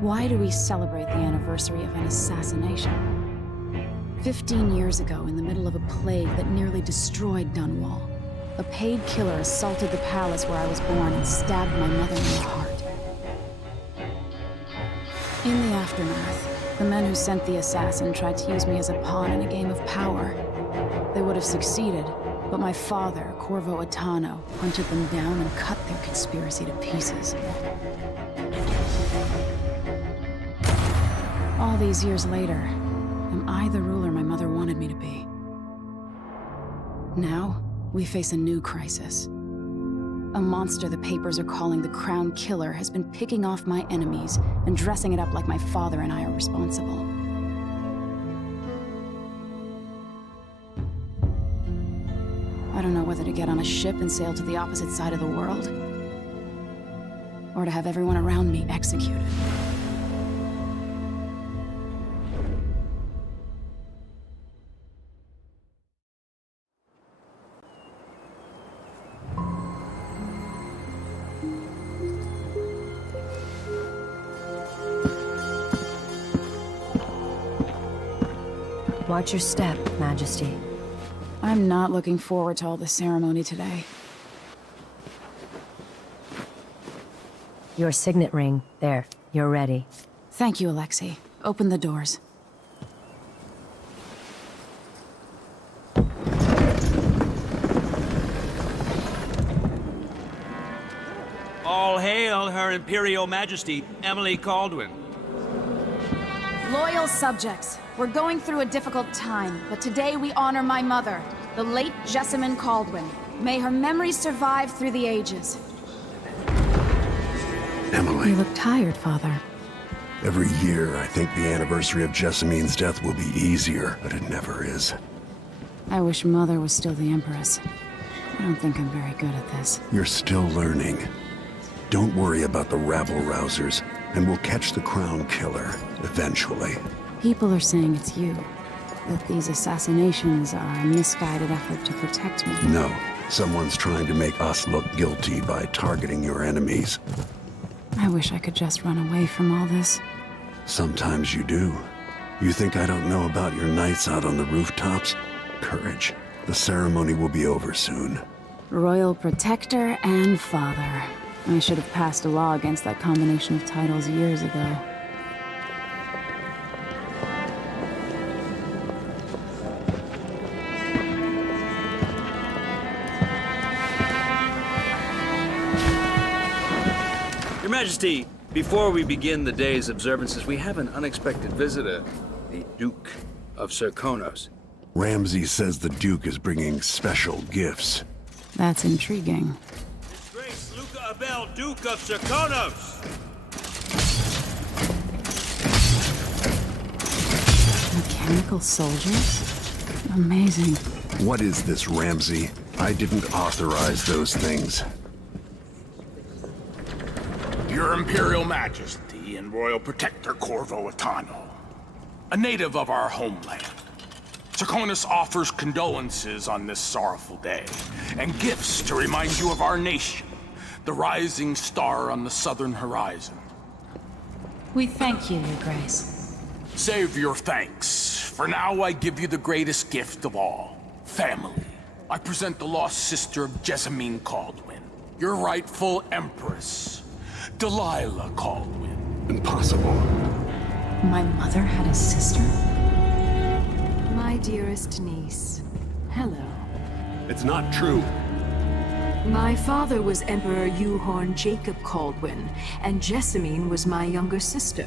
Why do we celebrate the anniversary of an assassination? 15 years ago, in the middle of a plague that nearly destroyed Dunwall, a paid killer assaulted the palace where I was born and stabbed my mother in the heart. In the aftermath, the men who sent the assassin tried to use me as a pawn in a game of power. They would have succeeded, but my father, Corvo, hunted them down and cut their conspiracy to pieces. All these years later, am I the ruler my mother wanted me to be? Now, we face a new crisis. A monster the papers are calling the Crown Killer has been picking off my enemies and dressing it up like my father and I are responsible. I don't know whether to get on a ship and sail to the opposite side of the world, or to have everyone around me executed. Watch your step, Majesty. I'm not looking forward to all the ceremony today. Your signet ring. There. You're ready. Thank you, Alexei. Open the doors. All hail Her Imperial Majesty, Emily Kaldwin. Loyal subjects, we're going through a difficult time, but today we honor my mother, the late Jessamine Kaldwin. May her memory survive through the ages. Emily. You look tired, Father. Every year, I think the anniversary of Jessamine's death will be easier, but it never is. I wish Mother was still the Empress. I don't think I'm very good at this. You're still learning. Don't worry about the rabble-rousers, and we'll catch the Crown Killer, eventually. People are saying it's you. That these assassinations are a misguided effort to protect me. No. Someone's trying to make us look guilty by targeting your enemies. I wish I could just run away from all this. Sometimes you do. You think I don't know about your nights out on the rooftops? Courage. The ceremony will be over soon. Royal Protector and Father. I should have passed a law against that combination of titles years ago. Your Majesty, before we begin the day's observances, we have an unexpected visitor, the Duke of Serkonos. Ramsay says the Duke is bringing special gifts. That's intriguing. His Grace Luca Abel, Duke of Serkonos! Mechanical soldiers? Amazing. What is this, Ramsay? I didn't authorize those things. Your Imperial Majesty and Royal Protector Corvo, a native of our homeland. Serkonos offers condolences on this sorrowful day, and gifts to remind you of our nation, the rising star on the southern horizon. We thank you, Your Grace. Save your thanks. For now, I give you the greatest gift of all, family. I present the lost sister of Jessamine Kaldwin, your rightful Empress, Delilah Kaldwin. Impossible. My mother had a sister? My dearest niece, hello. It's not true. My father was Emperor Yuhorn Jacob Kaldwin, and Jessamine was my younger sister.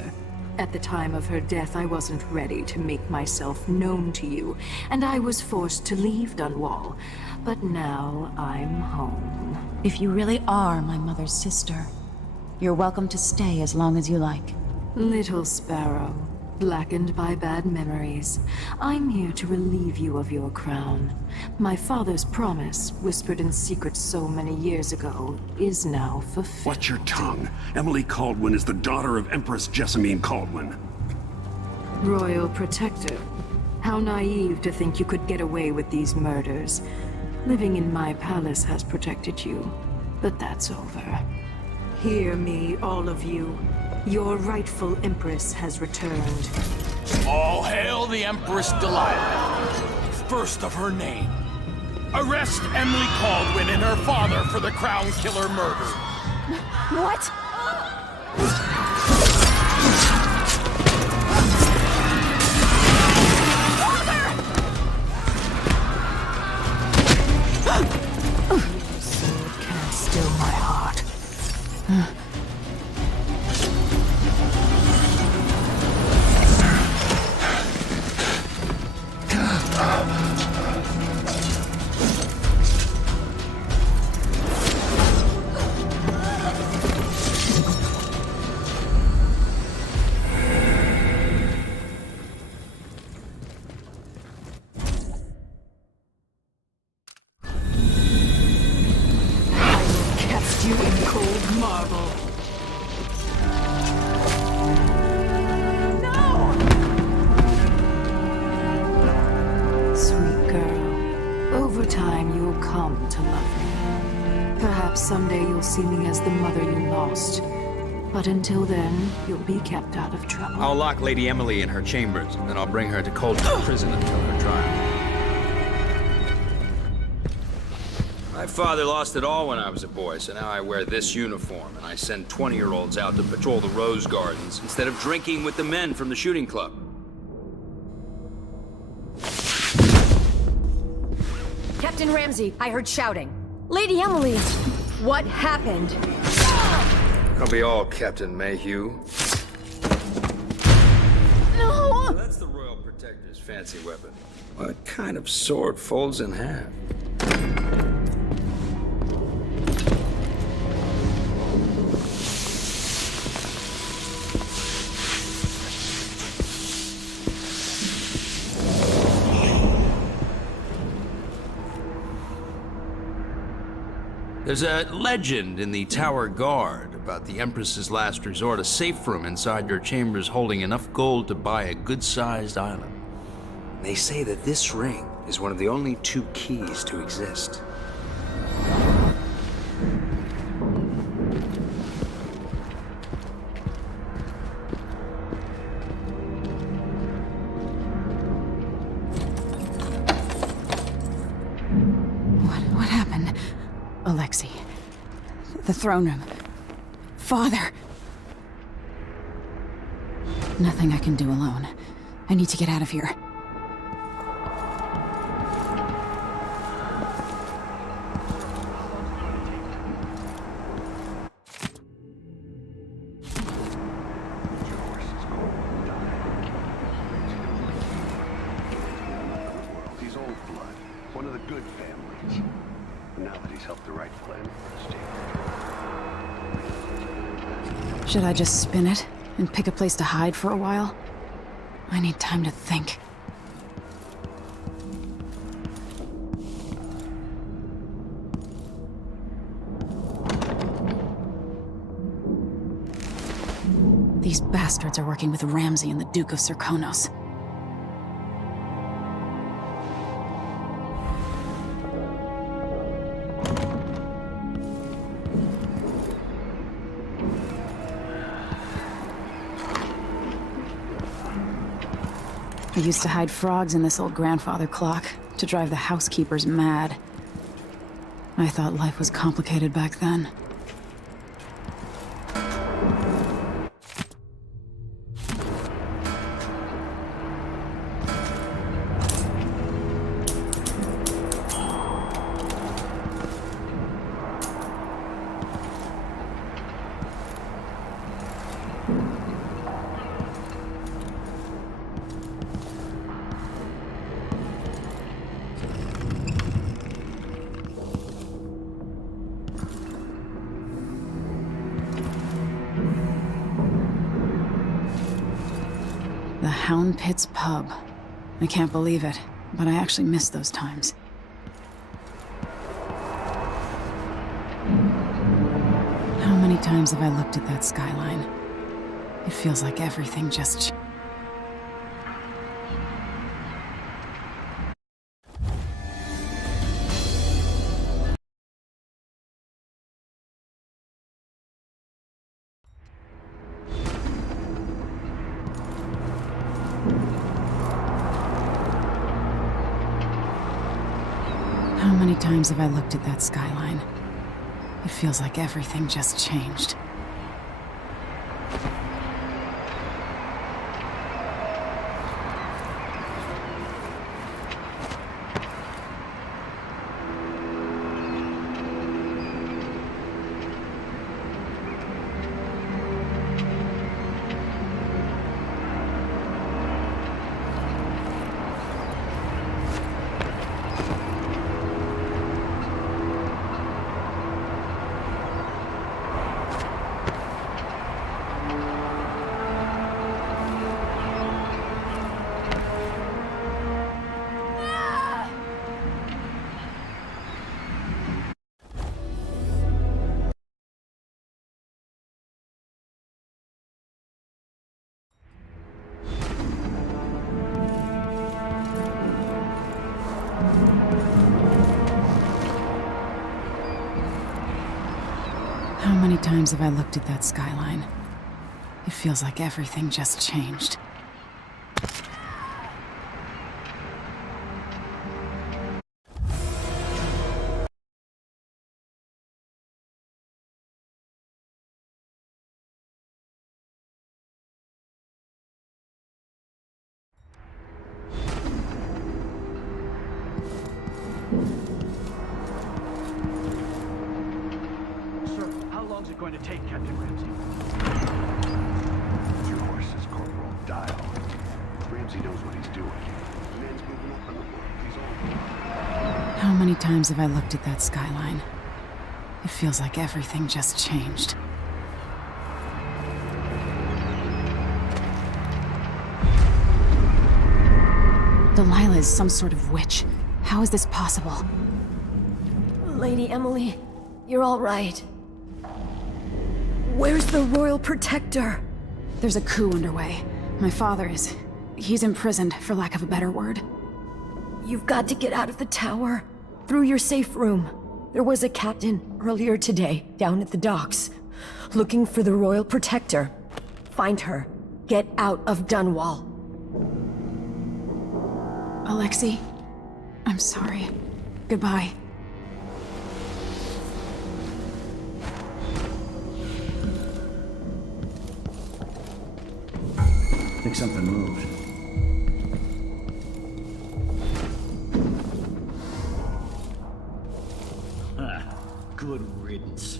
At the time of her death, I wasn't ready to make myself known to you, and I was forced to leave Dunwall. But now I'm home. If you really are my mother's sister, you're welcome to stay as long as you like. Little sparrow, blackened by bad memories, I'm here to relieve you of your crown. My father's promise, whispered in secret so many years ago, is now fulfilled. Watch your tongue. Emily Kaldwin is the daughter of Empress Jessamine Kaldwin. Royal Protector, how naive to think you could get away with these murders. Living in my palace has protected you, but that's over. Hear me, all of you. Your rightful Empress has returned. All hail the Empress Delilah, first of her name. Arrest Emily Kaldwin and her father for the Crown Killer murder. What? Sword can't still my heart. You in cold marble. No! Sweet girl, over time you'll come to love me. Perhaps someday you'll see me as the mother you lost. But until then, you'll be kept out of trouble. I'll lock Lady Emily in her chambers, then I'll bring her to Coldstream Prison until her trial. My father lost it all when I was a boy, so now I wear this uniform, and I send 20-year-olds out to patrol the rose gardens instead of drinking with the men from the shooting club. Captain Ramsey, I heard shouting. Lady Emily, what happened? That'll be all, Captain Mayhew. No! So that's the Royal Protector's fancy weapon. What kind of sword folds in half? There's a legend in the Tower Guard about the Empress's last resort, a safe room inside your chambers holding enough gold to buy a good-sized island. They say that this ring is one of the only 2 keys to exist. What happened? Alexei. The throne room. Father! Nothing I can do alone. I need to get out of here. He's old blood, one of the good families. Now that he's helped the rightful Empress. Should I just spin it and pick a place to hide for a while? I need time to think. These bastards are working with Ramsey and the Duke of Serkonos. I used to hide frogs in this old grandfather clock to drive the housekeepers mad. I thought life was complicated back then. The Hound Pit's pub. I can't believe it, but I actually miss those times. How many times have I looked at that skyline? It feels like everything just... many times have I looked at that skyline? It feels like everything just changed. How many times have I looked at that skyline? It feels like everything just changed. How's it going to take, Captain Ramsey? 2 horses, Corporal. Dial. Ramsey knows what he's doing. Man's moving up on the board. He's all... How many times have I looked at that skyline? It feels like everything just changed. Delilah is some sort of witch. How is this possible? Lady Emily, you're all right. Where's the Royal Protector? There's a coup underway. My father is... he's imprisoned, for lack of a better word. You've got to get out of the tower. Through your safe room. There was a captain earlier today, down at the docks, looking for the Royal Protector. Find her. Get out of Dunwall. Alexei, I'm sorry. Goodbye. I think something moved. Ah, good riddance.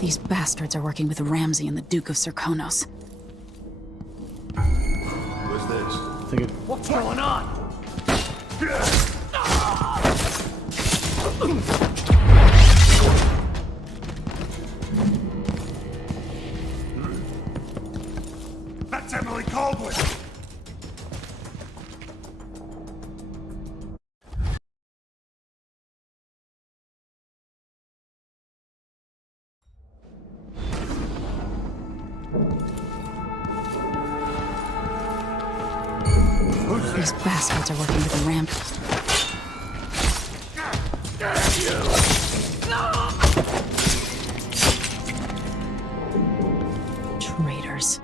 These bastards are working with Ramsey and the Duke of Serkonos. What's this? What's going on? That's Emily Kaldwin! These bastards are working with the ramp. Traitors.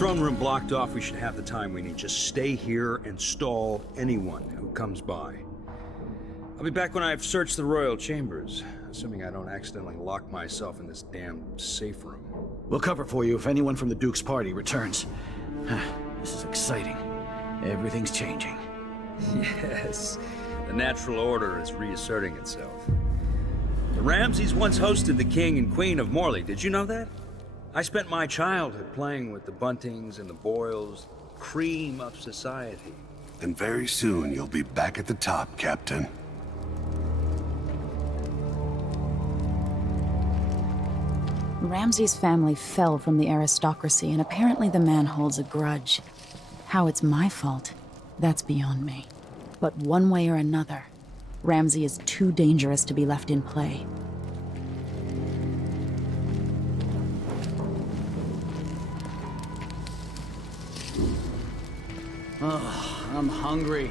throne room blocked off, we should have the time we need. Just stay here and stall anyone who comes by. I'll be back when I've searched the royal chambers, assuming I don't accidentally lock myself in this damn safe room. We'll cover for you if anyone from the Duke's party returns. This is exciting. Everything's changing. Yes, the natural order is reasserting itself. The Ramseys once hosted the King and Queen of Morley. Did you know that? I spent my childhood playing with the Buntings and the Boyles, cream of society. And very soon you'll be back at the top, Captain. Ramsay's family fell from the aristocracy, and apparently the man holds a grudge. How it's my fault, that's beyond me. But one way or another, Ramsay is too dangerous to be left in play. Oh, I'm hungry.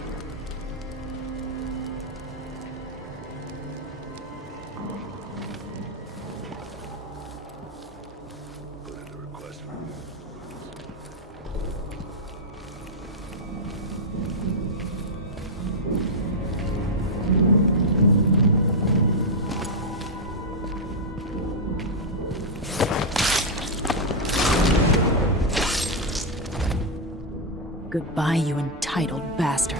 Goodbye, you entitled bastard.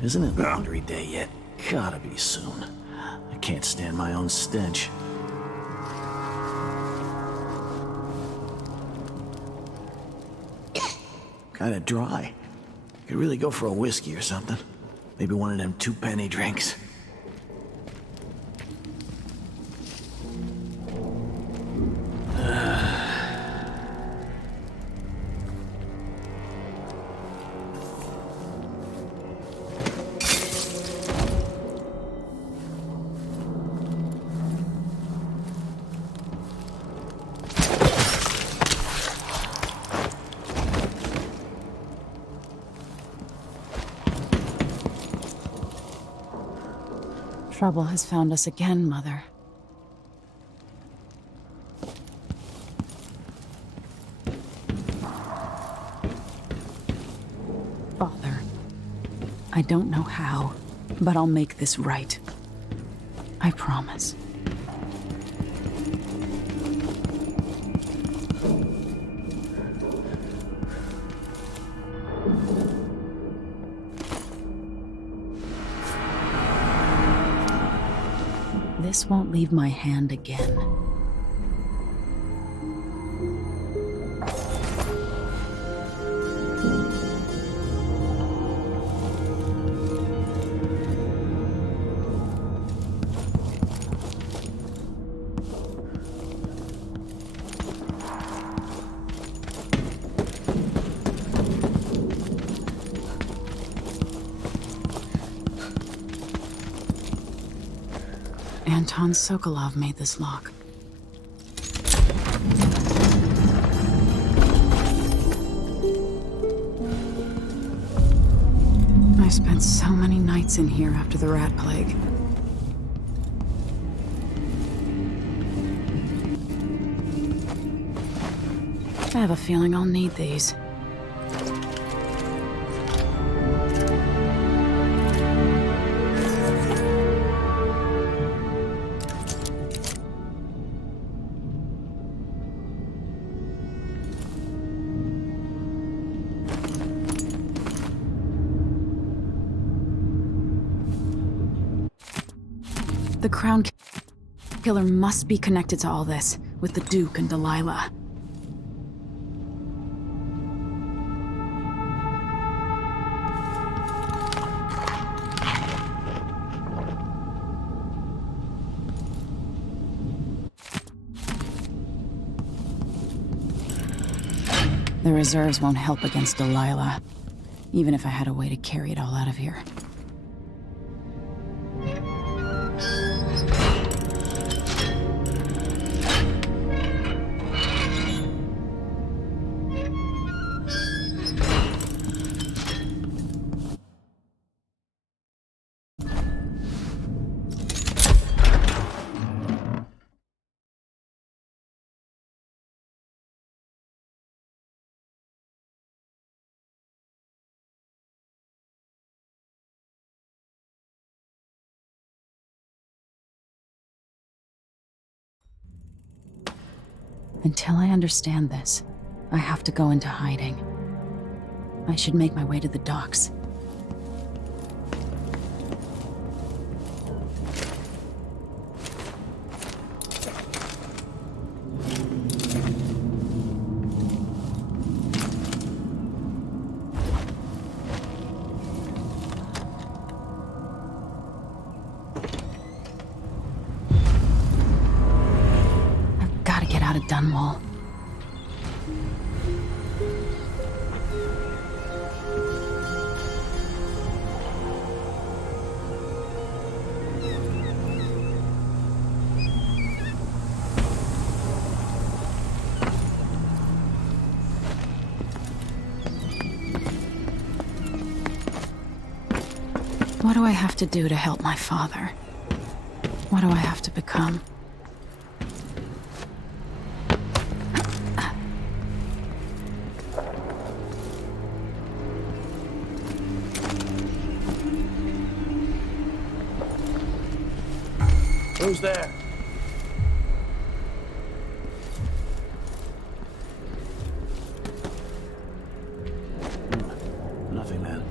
Isn't it laundry day yet? Gotta be soon. I can't stand my own stench. Kinda dry. Could really go for a whiskey or something. Maybe one of them 2-penny drinks. Trouble has found us again, Mother. Father, I don't know how, but I'll make this right. I promise. This won't leave my hand again. Anton Sokolov made this lock. I spent so many nights in here after the rat plague. I have a feeling I'll need these. The Crown Killer must be connected to all this, with the Duke and Delilah. The reserves won't help against Delilah, even if I had a way to carry it all out of here. Until I understand this, I have to go into hiding. I should make my way to the docks. Dunwall. What do I have to do to help my father? What do I have to become? Who's there? Nothing, man.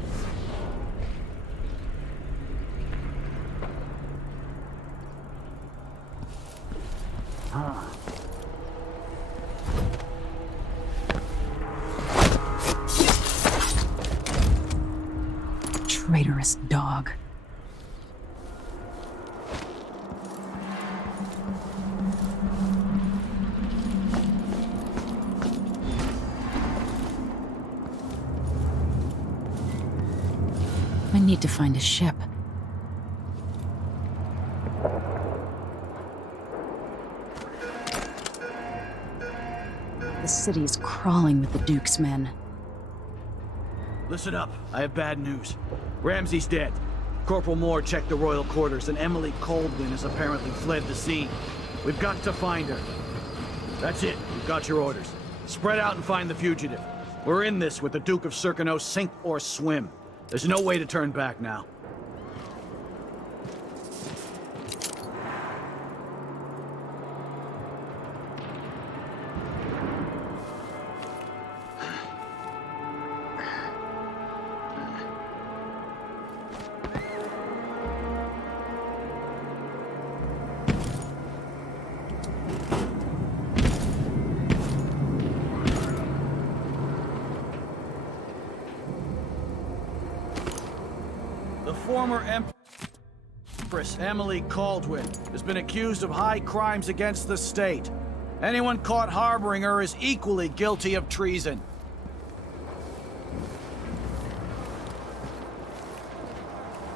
Traitorous dog. I need to find a ship. The city is crawling with the Duke's men. Listen up. I have bad news. Ramsey's dead. Corporal Moore checked the royal quarters, and Emily Kaldwin has apparently fled the scene. We've got to find her. That's it. We've got your orders. Spread out and find the fugitive. We're in this with the Duke of Circano, sink or swim. There's no way to turn back now. The former Empress Emily Kaldwin has been accused of high crimes against the state. Anyone caught harboring her is equally guilty of treason.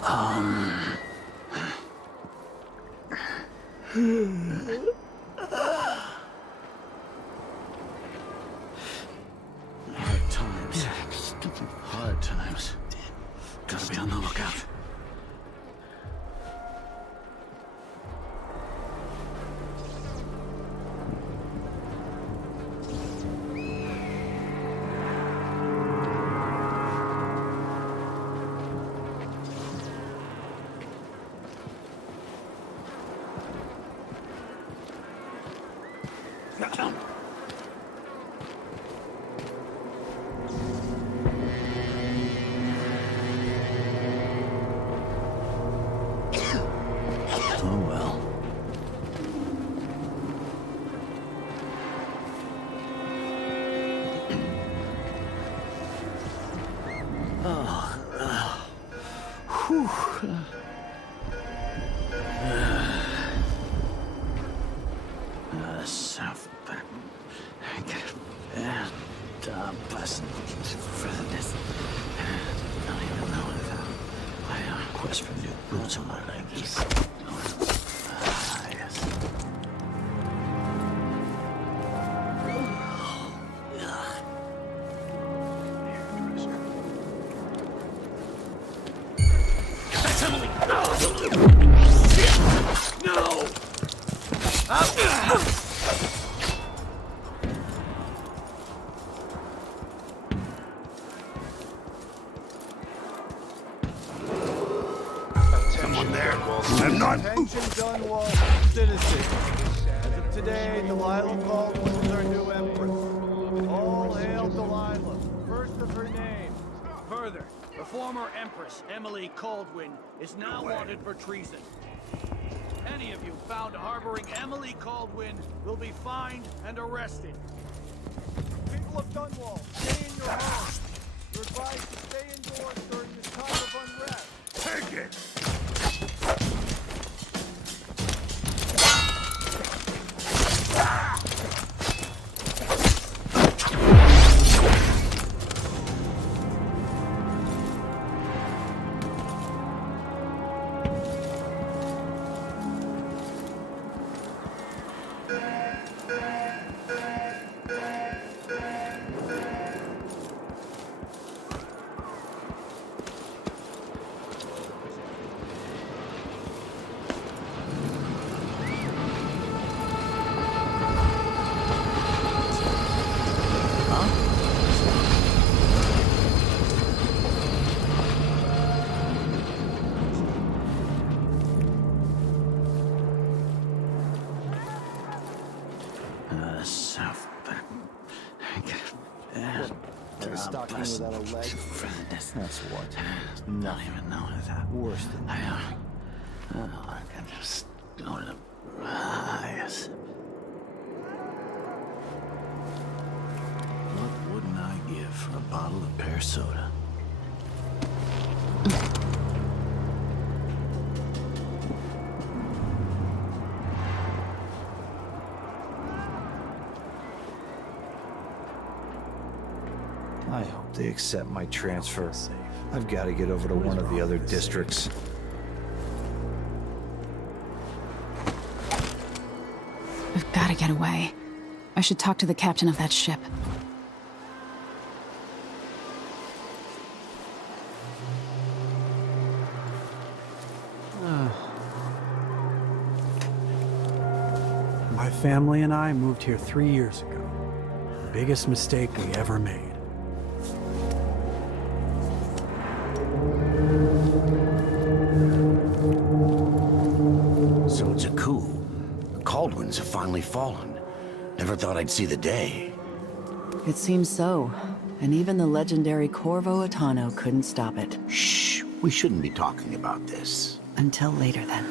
Hard times. Hard times. Gotta be on the lookout. blessing for this. I don't even know if I quest for new boots on my legs. Yes. That's Emily! No! Someone there. I'm not. Attention, Dunwall citizens. As of today, Delilah Kaldwin is our new Empress. All hail Delilah, first of her name. Further, the former Empress Emily Kaldwin is now wanted for treason. Any of you found harboring Emily Kaldwin will be fined and arrested. People of Dunwall, stay in your homes. You're advised to stay indoors during this time of unrest. Take it! Stocking without a leg. That's what. Not even know that. Worse than that. I can just go to yes. What wouldn't I give for a bottle of pear soda? I hope they accept my transfer. I've got to get over to one of the other districts. We've got to get away. I should talk to the captain of that ship. My family and I moved here 3 years ago. The biggest mistake we ever made. So it's a coup. The Kaldwins have finally fallen. Never thought I'd see the day. It seems so. And even the legendary Corvo Atano couldn't stop it. Shh, we shouldn't be talking about this. Until later, then.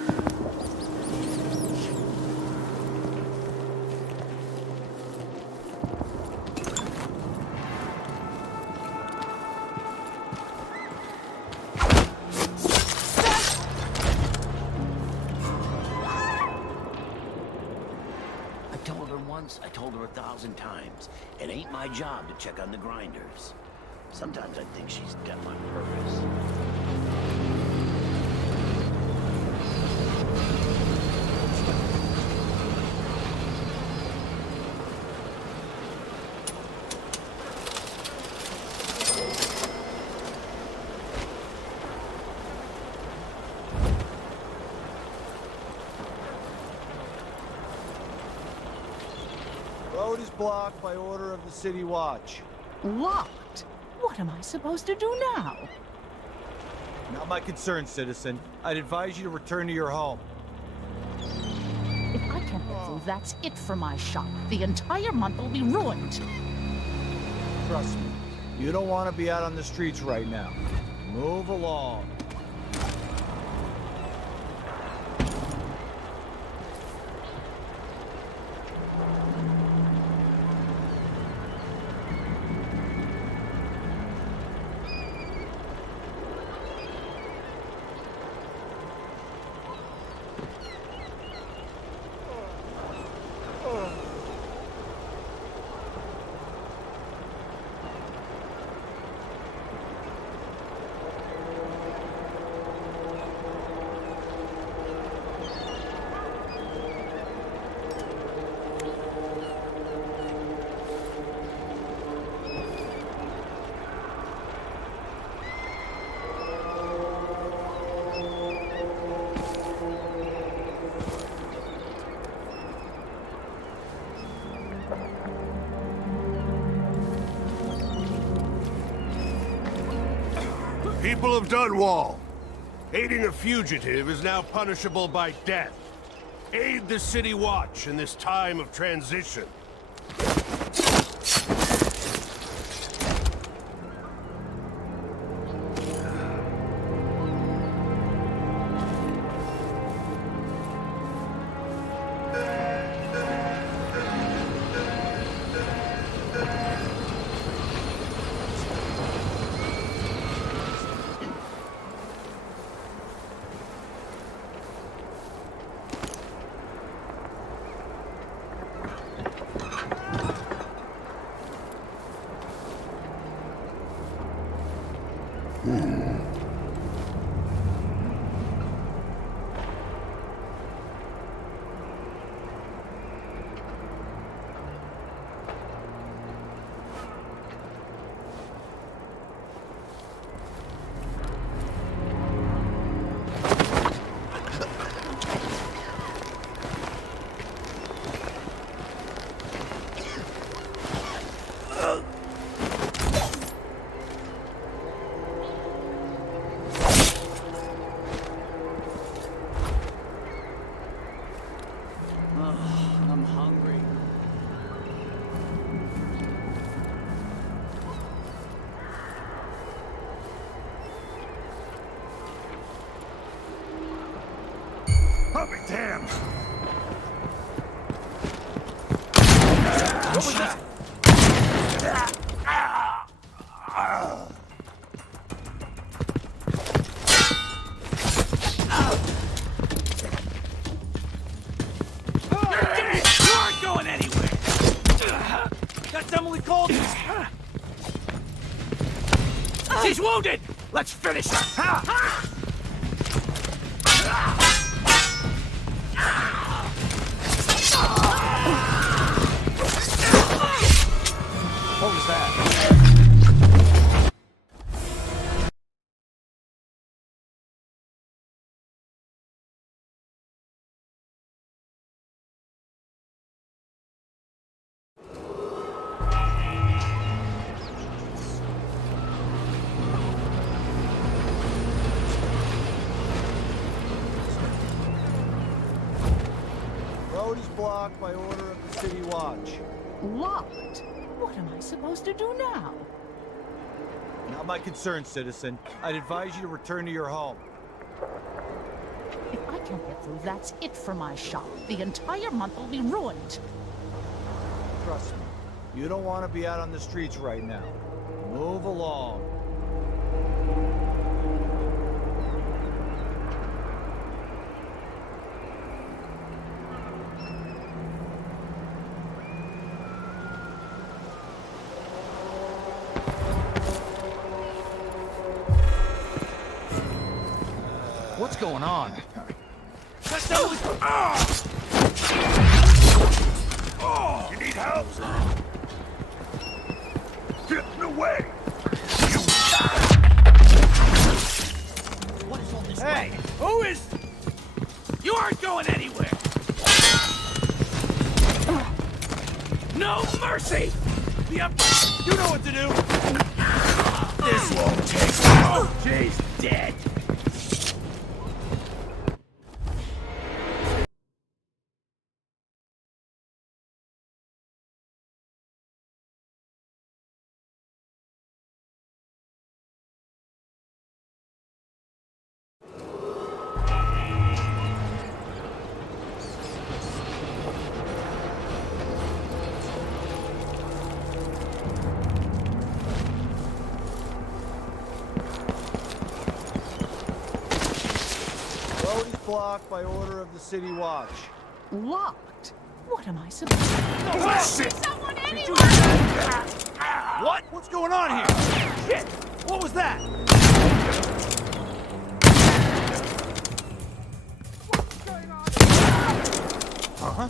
I told her 1,000 times. It ain't my job to check on the grinders. Sometimes I think she's done on purpose. Road is blocked by order of the City Watch. Locked? What am I supposed to do now? Not my concern, citizen. I'd advise you to return to your home. If I can't get through, that's it for my shop. The entire month will be ruined. Trust me, you don't want to be out on the streets right now. Move along. People of Dunwall, aiding a fugitive is now punishable by death. Aid the City Watch in this time of transition. I'm hungry. I'll be damned! What was that? You aren't going anywhere! That's Emily Kaldwin! She's wounded! Let's finish her! What was that? Road is blocked by order of the City Watch. Locked? What am I supposed to do now? Not my concern, citizen. I'd advise you to return to your home. If I can't get through, that's it for my shop. The entire month will be ruined. Trust me, you don't want to be out on the streets right now. Move along. What's going on? That's Emily! You need help? Get in the way! What is all this? Hey, who is... You aren't going anywhere! No mercy! The Empress... You know what to do! This won't take long! She's dead! Road is blocked by order of the City Watch. Locked? What am I supposed to do? Oh, shit! Someone anywhere! What? What's going on here? Shit! What was that? Uh-huh.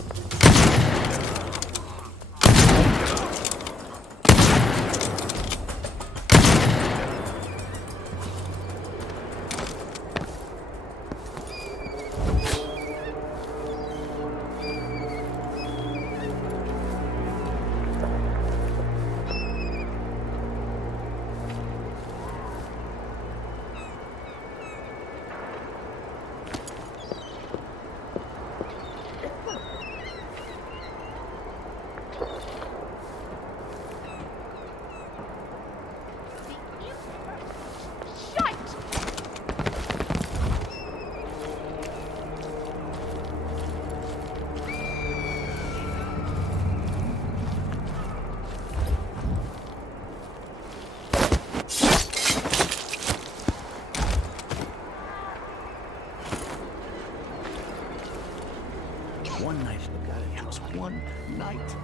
night.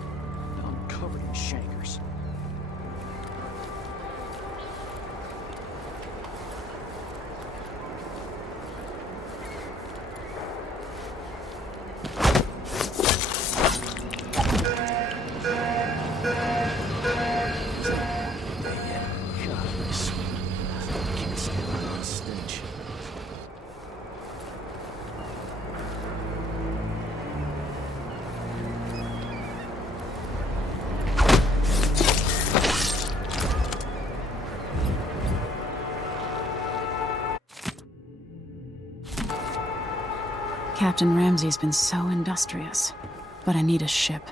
Now I'm covered in shankers. Captain Ramsey's been so industrious, but I need a ship.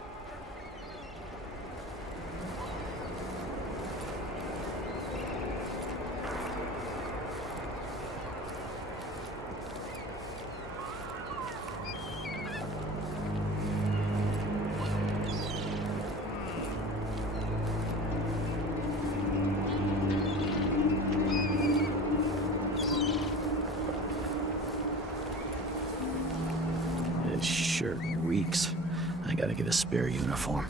This shirt reeks. I gotta get a spare uniform.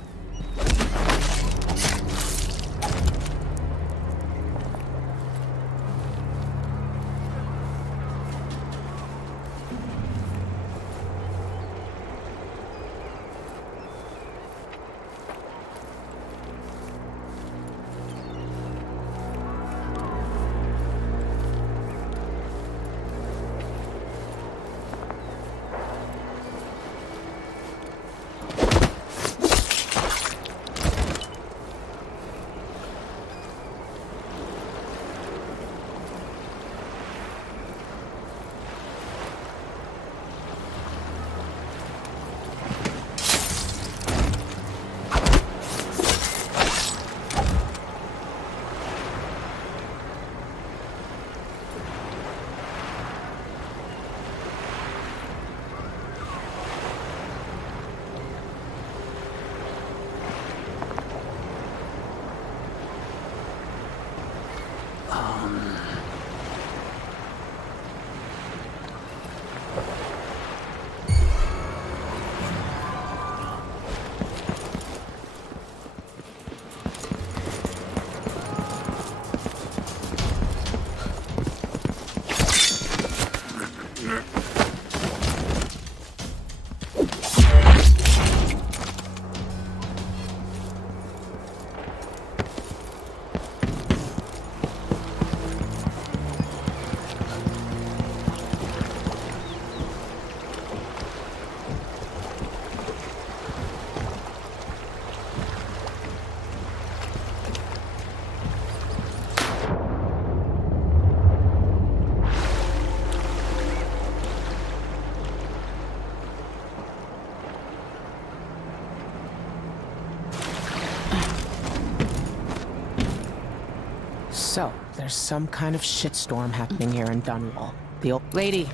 So, there's some kind of shitstorm happening here in Dunwall. The old lady,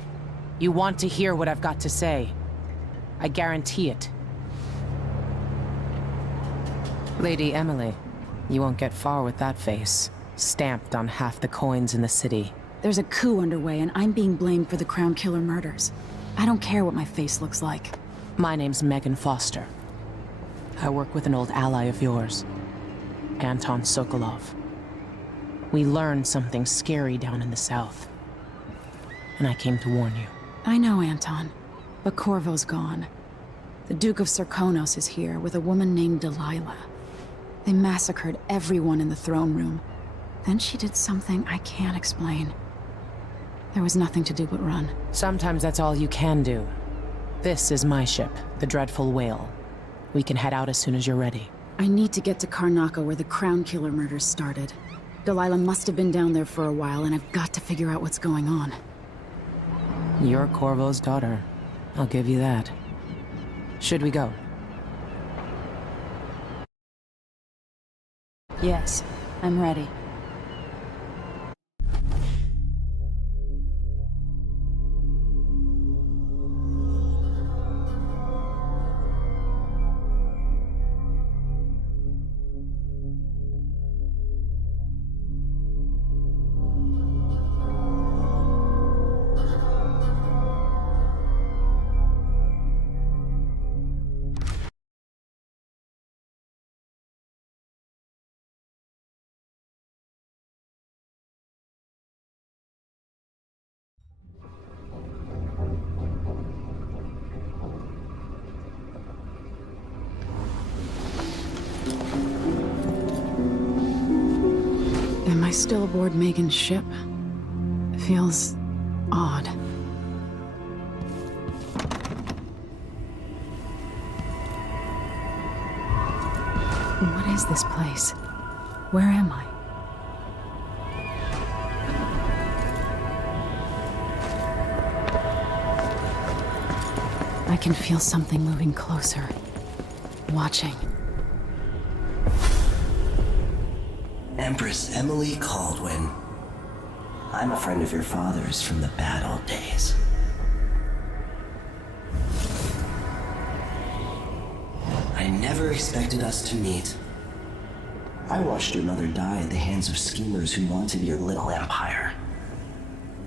you want to hear what I've got to say. I guarantee it. Lady Emily, you won't get far with that face. Stamped on half the coins in the city. There's a coup underway, and I'm being blamed for the Crown Killer murders. I don't care what my face looks like. My name's Megan Foster. I work with an old ally of yours, Anton Sokolov. We learned something scary down in the south, and I came to warn you. I know, Anton, but Corvo's gone. The Duke of Serkonos is here with a woman named Delilah. They massacred everyone in the throne room. Then she did something I can't explain. There was nothing to do but run. Sometimes that's all you can do. This is my ship, the Dreadful Whale. We can head out as soon as you're ready. I need to get to Karnaca where the Crown Killer murders started. Delilah must have been down there for a while, and I've got to figure out what's going on. You're Corvo's daughter. I'll give you that. Should we go? Yes, I'm ready. still aboard Megan's ship? It feels odd. What is this place? Where am I? I can feel something moving closer. Watching. Empress Emily Kaldwin. I'm a friend of your father's from the bad old days. I never expected us to meet. I watched your mother die at the hands of schemers who wanted your little empire.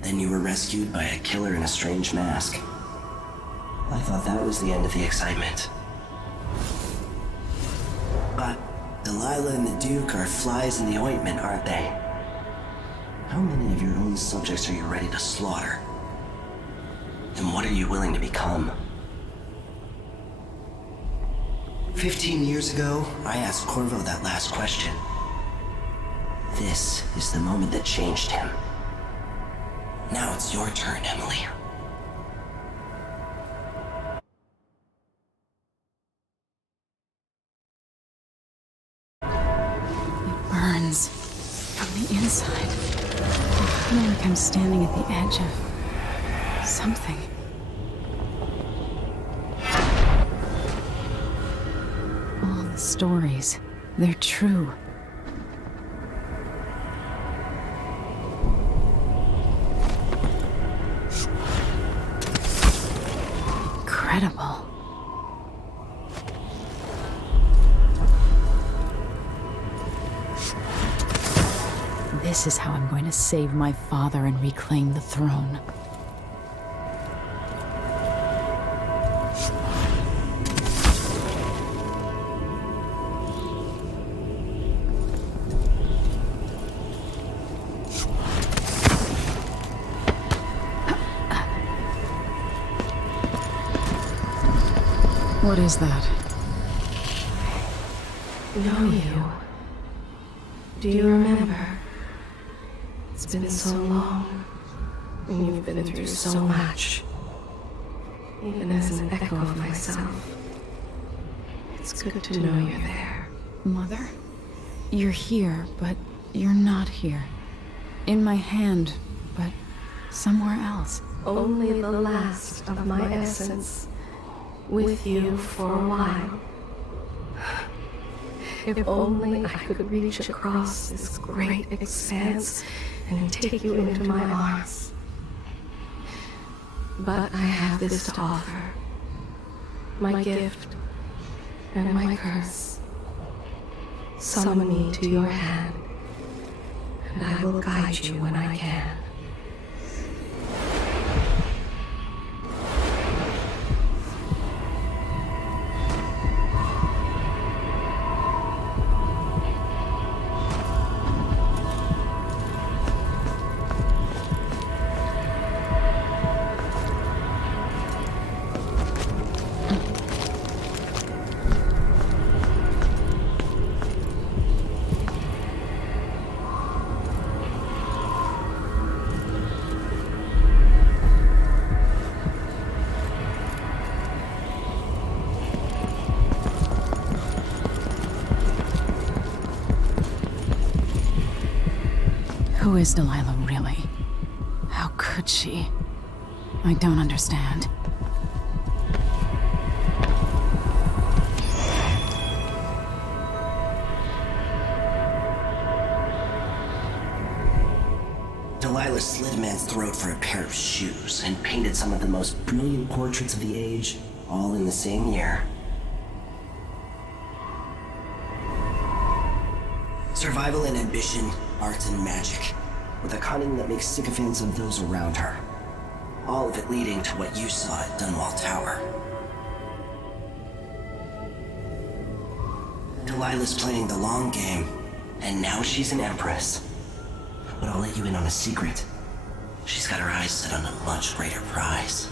Then you were rescued by a killer in a strange mask. I thought that was the end of the excitement. But Delilah and the Duke are flies in the ointment, aren't they? How many of your own subjects are you ready to slaughter? And what are you willing to become? 15 years ago, I asked Corvo that last question. This is the moment that changed him. Now it's your turn, Emily. It burns from the inside. I feel like I'm standing at the edge of something. All the stories, they're true. Incredible. This is how I'm going to save my father and reclaim the throne. What is that? Know you. Do you remember? It's been so long, and you've been through so much. Even as an echo of myself, it's good to know you're there. Mother? You're here, but you're not here. In my hand, but somewhere else. Only the last of my essence, with you for a while. If only I could reach across this great expanse and take you into my arms. But I have this to offer. My gift and my curse. Summon me to your hand, and I will guide you when I can. Who is Delilah really? How could she? I don't understand. Delilah slit a man's throat for a pair of shoes and painted some of the most brilliant portraits of the age, all in the same year. Survival and ambition, art and magic, with a cunning that makes sycophants of those around her. All of it leading to what you saw at Dunwall Tower. Delilah's playing the long game, and now she's an empress. But I'll let you in on a secret. She's got her eyes set on a much greater prize.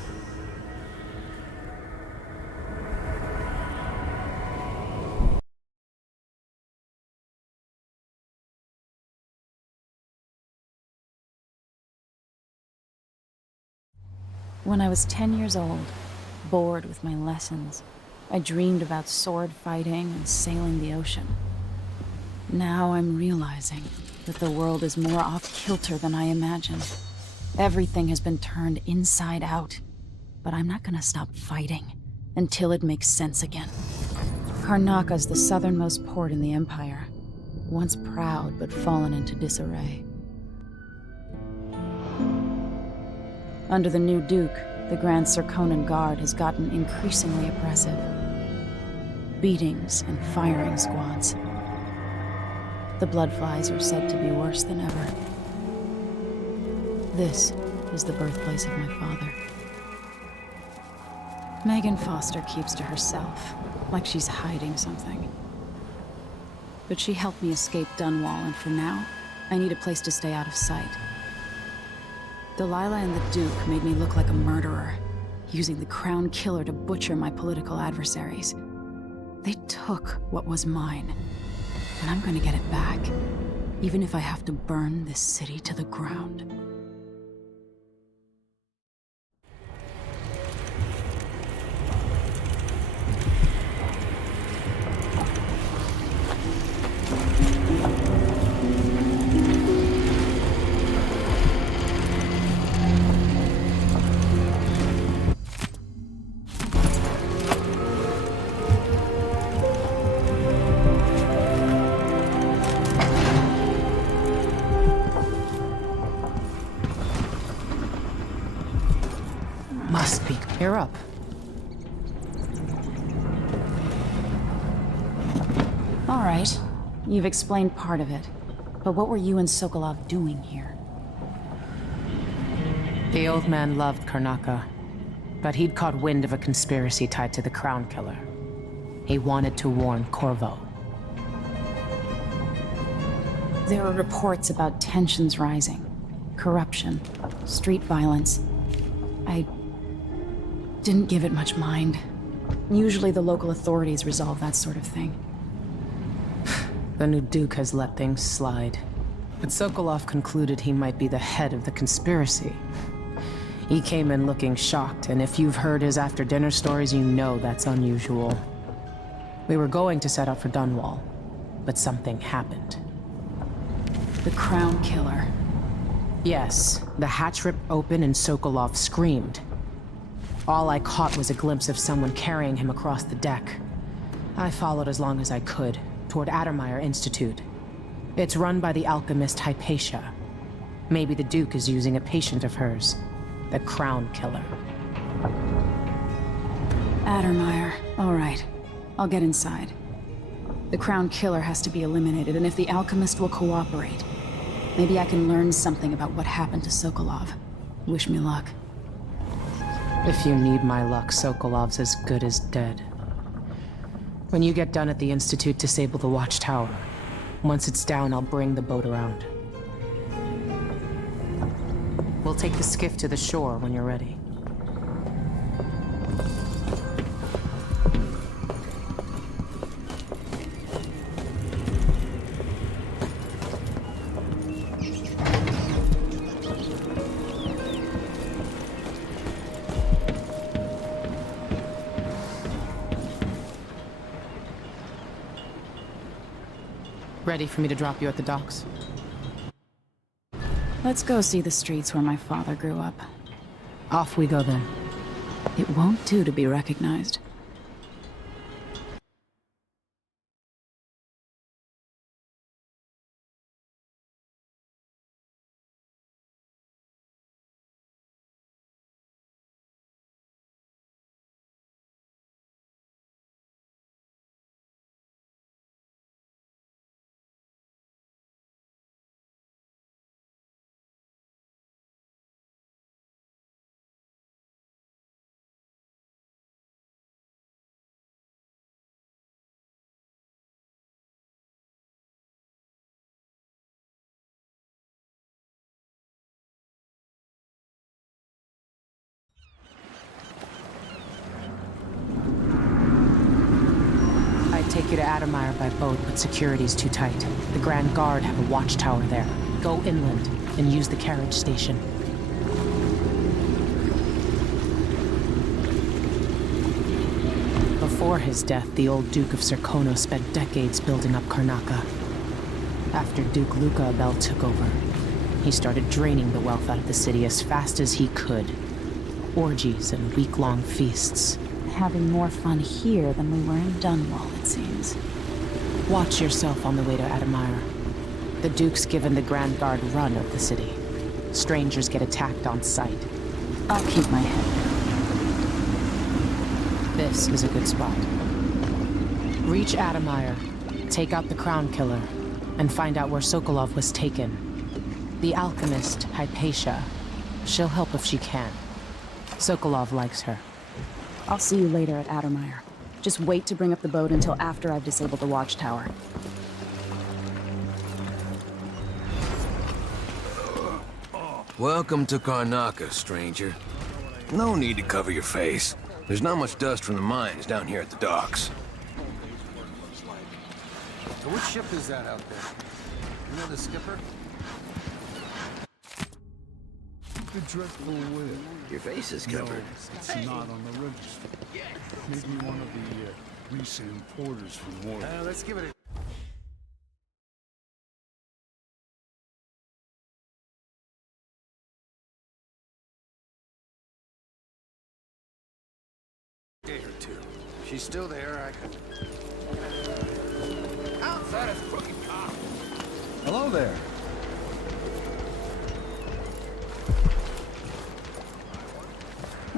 When I was 10 years old, bored with my lessons, I dreamed about sword fighting and sailing the ocean. Now I'm realizing that the world is more off-kilter than I imagined. Everything has been turned inside out, but I'm not gonna stop fighting until it makes sense again. Karnaca is the southernmost port in the Empire, once proud but fallen into disarray. Under the new Duke, the Grand Serkonan Guard has gotten increasingly oppressive. Beatings and firing squads. The Bloodflies are said to be worse than ever. This is the birthplace of my father. Megan Foster keeps to herself, like she's hiding something. But she helped me escape Dunwall, and for now, I need a place to stay out of sight. Delilah and the Duke made me look like a murderer, using the Crown Killer to butcher my political adversaries. They took what was mine, and I'm gonna get it back, even if I have to burn this city to the ground. Must be. You're up. All right. You've explained part of it. But what were you and Sokolov doing here? The old man loved Karnaca, but he'd caught wind of a conspiracy tied to the Crown Killer. He wanted to warn Corvo. There are reports about tensions rising, corruption, street violence. I didn't give it much mind. Usually the local authorities resolve that sort of thing. The new Duke has let things slide. But Sokolov concluded he might be the head of the conspiracy. He came in looking shocked, and if you've heard his after-dinner stories, you know that's unusual. We were going to set out for Dunwall, but something happened. The Crown Killer. Yes, the hatch ripped open and Sokolov screamed. All I caught was a glimpse of someone carrying him across the deck. I followed as long as I could, toward Addermeyer Institute. It's run by the alchemist Hypatia. Maybe the Duke is using a patient of hers, the Crown Killer. Addermeyer. All right. I'll get inside. The Crown Killer has to be eliminated, and if the alchemist will cooperate, maybe I can learn something about what happened to Sokolov. Wish me luck. If you need my luck, Sokolov's as good as dead. When you get done at the Institute, disable the watchtower. Once it's down, I'll bring the boat around. We'll take the skiff to the shore when you're ready. Ready for me to drop you at the docks? Let's go see the streets where my father grew up. Off we go then. It won't do to be recognized. Take you to Addermeyer by boat, but security's too tight. The Grand Guard have a watchtower there. Go inland and use the carriage station. Before his death, the old Duke of Serkonos spent decades building up Karnaca. After Duke Luca Abel took over, he started draining the wealth out of the city as fast as he could. Orgies and week-long feasts. Having more fun here than we were in Dunwall, it seems. Watch yourself on the way to Admire. The Duke's given the Grand Guard run of the city. Strangers get attacked on sight. I'll keep my head down. This is a good spot. Reach Admire, take out the Crown Killer, and find out where Sokolov was taken. The alchemist, Hypatia. She'll help if she can. Sokolov likes her. I'll see you later at Admire. Just wait to bring up the boat until after I've disabled the watchtower. Welcome to Karnaca, stranger. No need to cover your face. There's not much dust from the mines down here at the docks. So which ship is that out there? You know the skipper? The dreadful will. Your face is covered. No, it's not on the register. Maybe one of the recent importers from War. Let's give it a... day or two. If she's still there, I could... Outside of crooked cop. Hello there.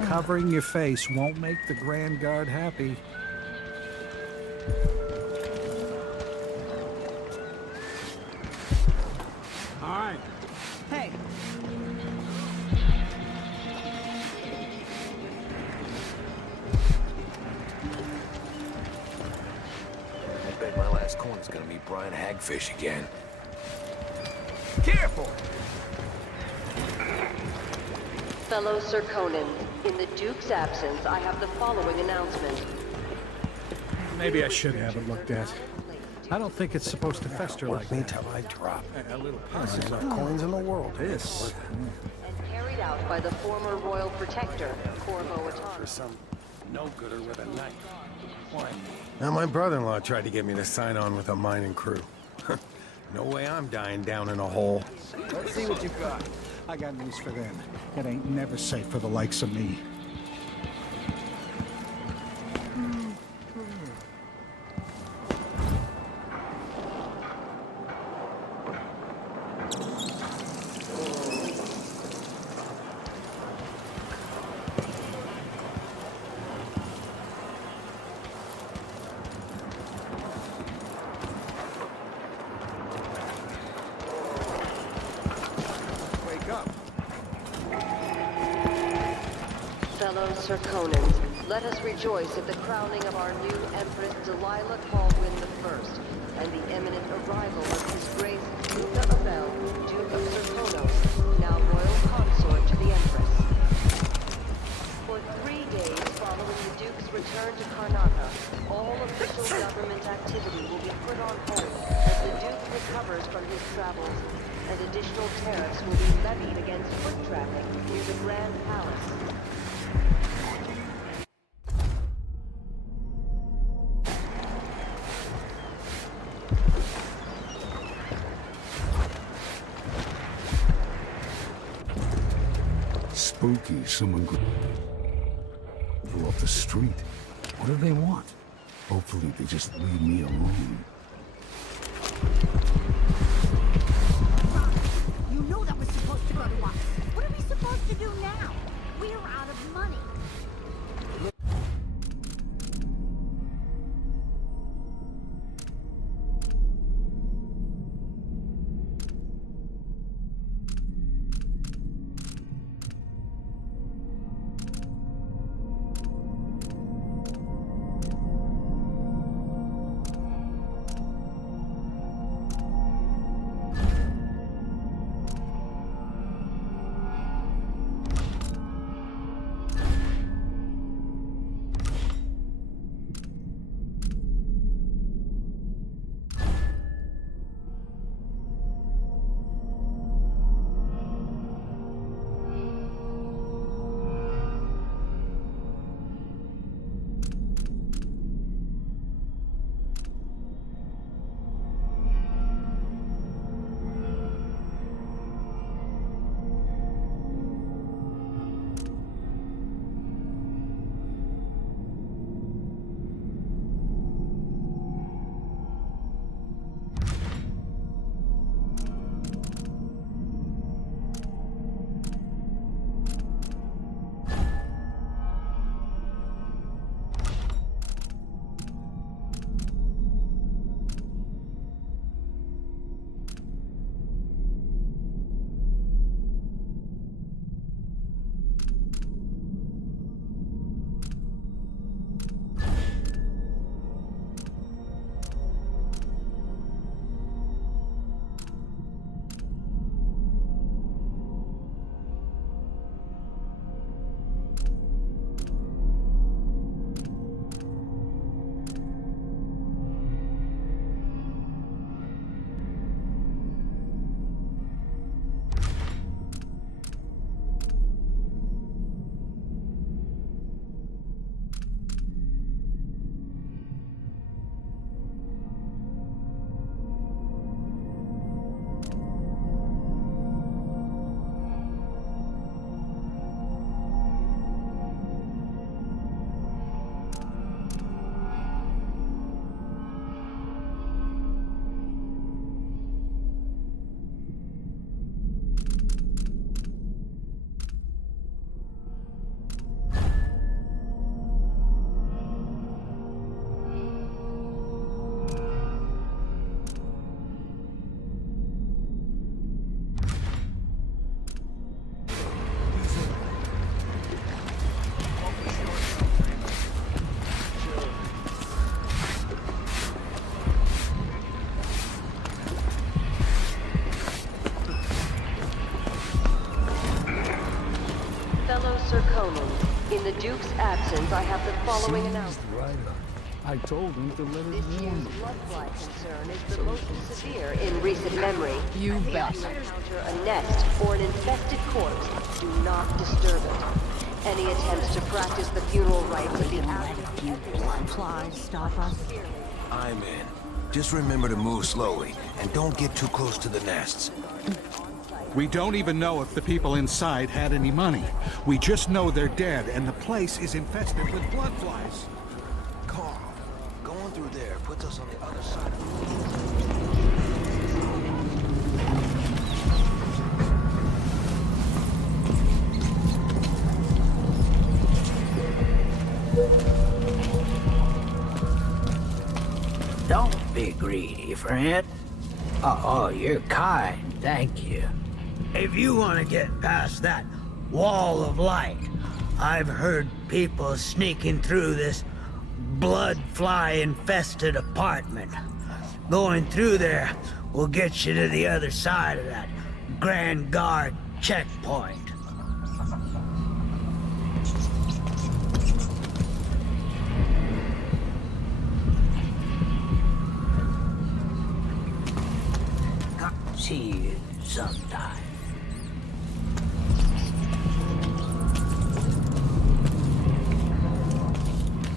Covering your face won't make the Grand Guard happy. All right. Hey. I bet my last coin is gonna be Brian Hagfish again. Careful! Fellow Serkonans, in the Duke's absence, I have the following announcement. Maybe I should have it looked at. I don't think it's supposed to fester like that. Till I drop. A little This is our coins in the world. This. And carried out by the former royal protector, Corvo For some no-gooder with a knife. Why me? Now, my brother-in-law tried to get me to sign on with a mining crew. No way I'm dying down in a hole. Let's see what you've got. I got news for them. It ain't never safe for the likes of me. Fellow Serkonans, let us rejoice at the crowning of our new Empress Delilah Kaldwin I, and the imminent arrival of His Grace Luca Abel, Duke of Serkonos, now royal consort to the Empress. For 3 days following the Duke's return to Karnaca, all official government activity will be put on hold as the Duke recovers from his travels, and additional tariffs will be levied against foot traffic near the Grand Palace. Spooky, someone grew off the street. What do they want? Hopefully they just leave me alone. You know that was supposed to go to us. What are we supposed to do now? We're out of money. Sir Conan, in the Duke's absence, I have the following announcement. Right on. I told him to let it This year's bloodfly concern is the most severe in recent memory. You bet. If you encounter a nest or an infested corpse, do not disturb it. Any attempts to practice the funeral rites of the absent Bloodflies stop us. I'm in. Just remember to move slowly, and don't get too close to the nests. We don't even know if the people inside had any money. We just know they're dead, and the place is infested with bloodflies. Carl, going through there puts us on the other side of the Don't be greedy, friend. Oh, you're kind, thank you. If you want to get past that wall of light, I've heard people sneaking through this blood-fly-infested apartment. Going through there will get you to the other side of that Grand Guard checkpoint. See you sometime.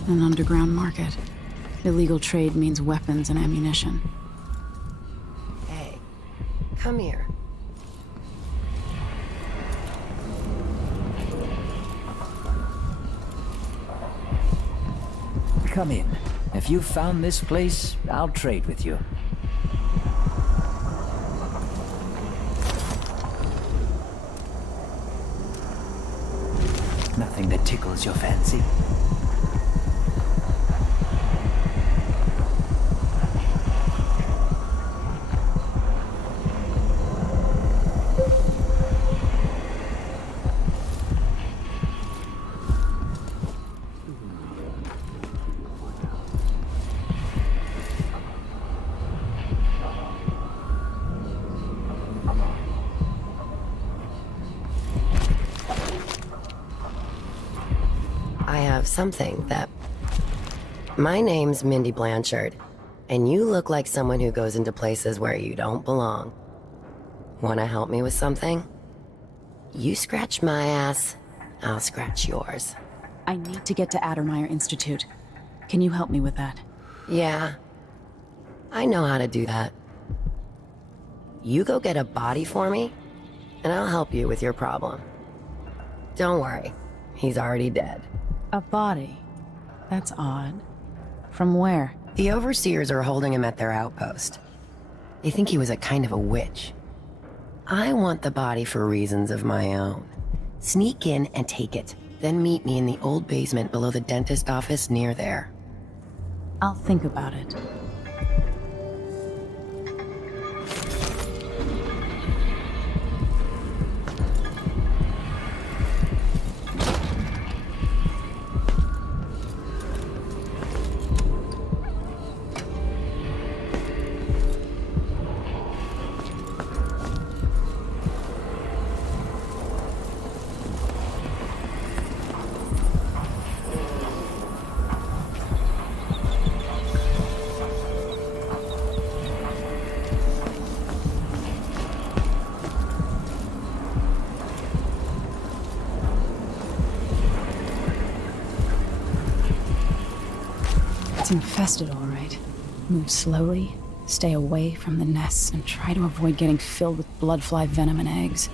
An underground market. Illegal trade means weapons and ammunition. Hey, come here. Come in. If you've found this place, I'll trade with you. Nothing that tickles your fancy. Something that... My name's Mindy Blanchard, and you look like someone who goes into places where you don't belong. Wanna help me with something? You scratch my ass, I'll scratch yours. I need to get to Addermeyer Institute. Can you help me with that? Yeah, I know how to do that. You go get a body for me, and I'll help you with your problem. Don't worry, he's already dead. A body? That's odd. From where? The overseers are holding him at their outpost. They think he was a kind of a witch. I want the body for reasons of my own. Sneak in and take it, then meet me in the old basement below the dentist office near there. I'll think about it. It's infested, all right. Move slowly, stay away from the nests, and try to avoid getting filled with bloodfly venom and eggs.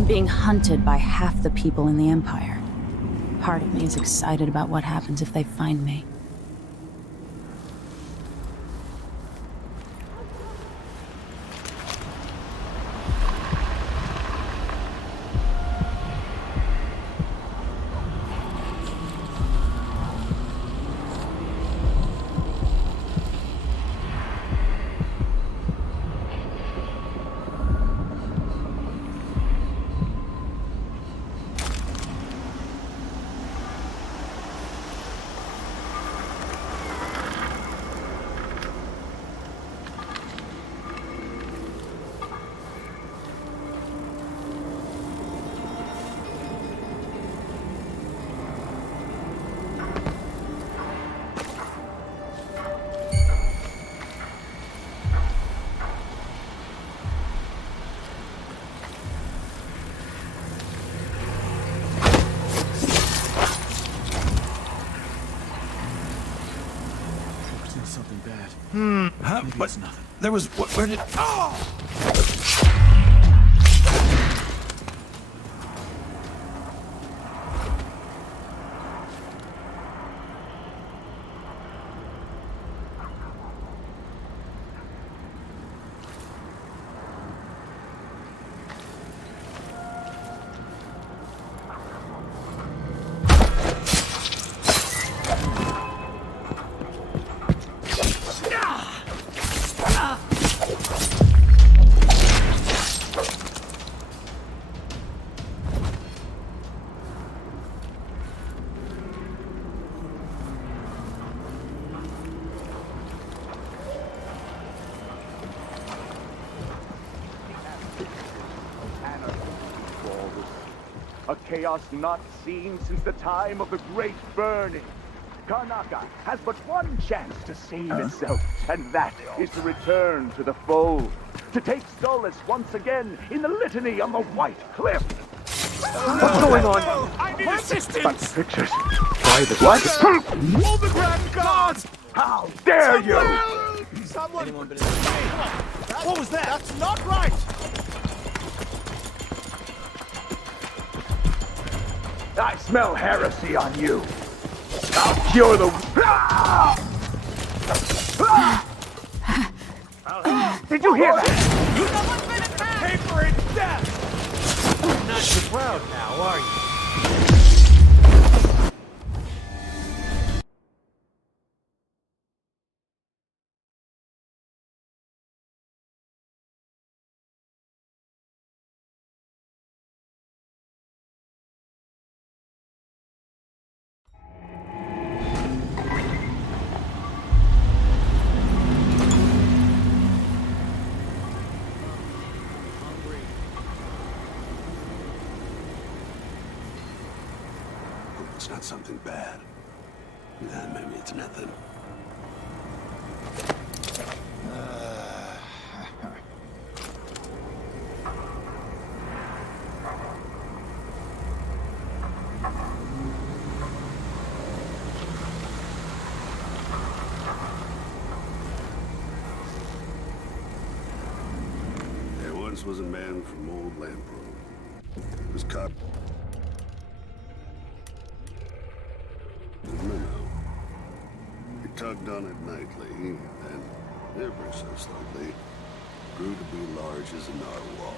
I'm being hunted by half the people in the Empire. Part of me is excited about what happens if they find me. Something bad. Huh? Maybe it's nothing. There was... Where did... Oh! A chaos not seen since the time of the Great Burning. Karnaca has but one chance to save itself, and that is to return to the fold. To take solace once again in the litany on the White Cliff. What's going on? I need assistance! Pictures. What? Hold the Grand Gods! How dare you! Someone... What was that? That's not right! I smell heresy on you. I'll cure the... Did you hear that? Paper in death! You're not too proud now, are you? It's not something bad. Yeah, maybe it's nothing. There once was a man from old Lampro. He was caught. He tugged on it nightly, and ever so slowly grew to be large as a narwhal.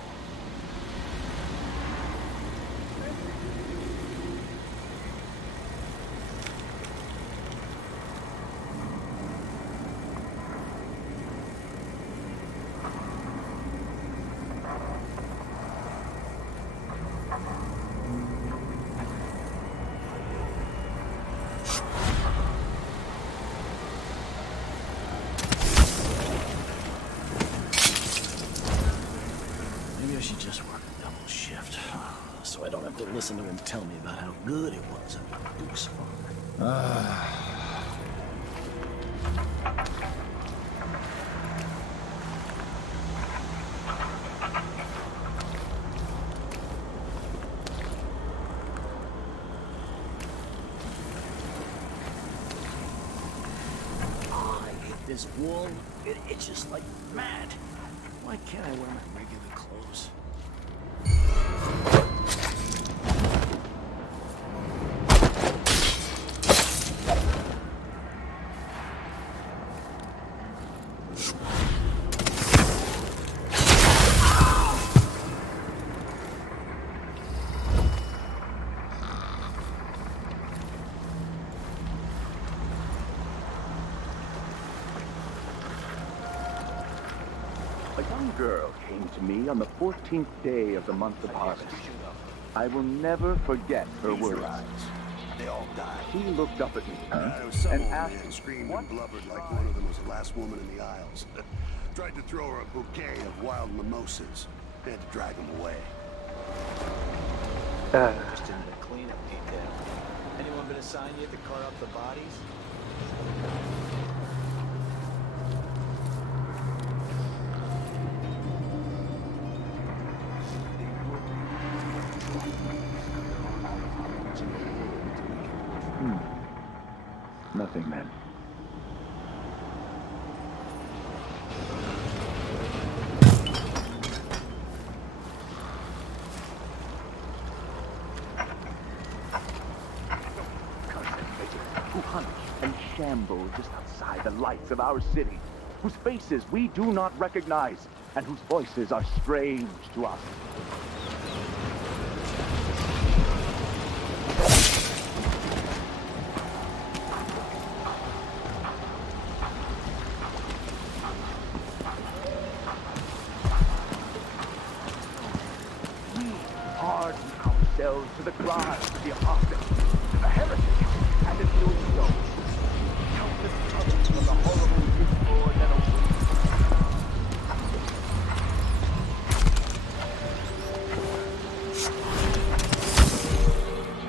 Maybe I should just work a double shift, so I don't have to listen to him tell me about how good it was under Duke's father. I hate this wool. It itches like mad. Why can't I wear my regular clothes? A young girl came to me on the 14th day of the month of harvest. I will never forget her words. They all died. She looked up at me There was some and old asked, man screamed and blubbered like one of them was the last woman in the Isles. Tried to throw her a bouquet of wild mimosas. Had to drag him away. Just in the cleanup detail. Anyone been assigned yet to cart up the bodies? Nothing, then. Who hunt and shamble just outside the lights of our city, whose faces we do not recognize, and whose voices are strange to us. To the crimes of the apostate, to the heretic, and in doing so, countless others of the horrible discord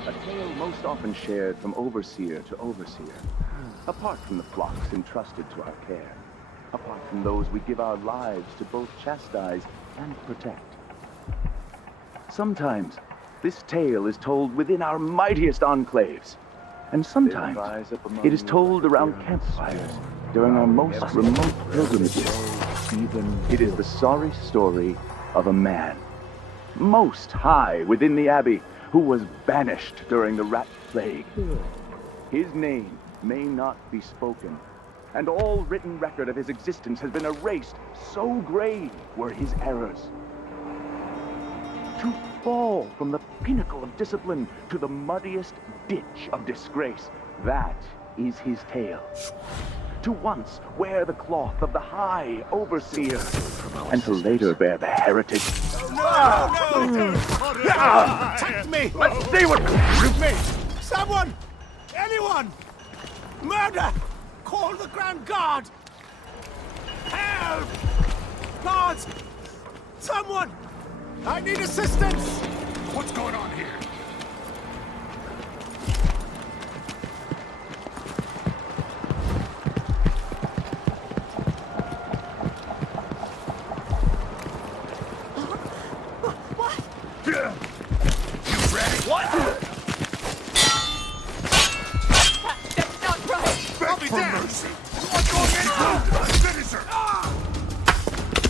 that a tale most often shared from overseer to overseer, apart from the flocks entrusted to our care, apart from those we give our lives to both chastise and protect. Sometimes this tale is told within our mightiest enclaves, and sometimes it is told around campfires during our most remote pilgrimages. It is the sorry story of a man, most high within the abbey, who was banished during the rat plague. His name may not be spoken, and all written record of his existence has been erased, so grave were his errors. To fall from the pinnacle of discipline to the muddiest ditch of disgrace, that is his tale. To once wear the cloth of the high overseer, and to later bear the heritage. Attack me! Let's see what Shoot me! Someone! Anyone! Murder! Call the Grand Guard! Help! Guards! Someone! I need assistance! What's going on here? What? You ready? What? That's not right! Beg for mercy! What's going on? Finish her!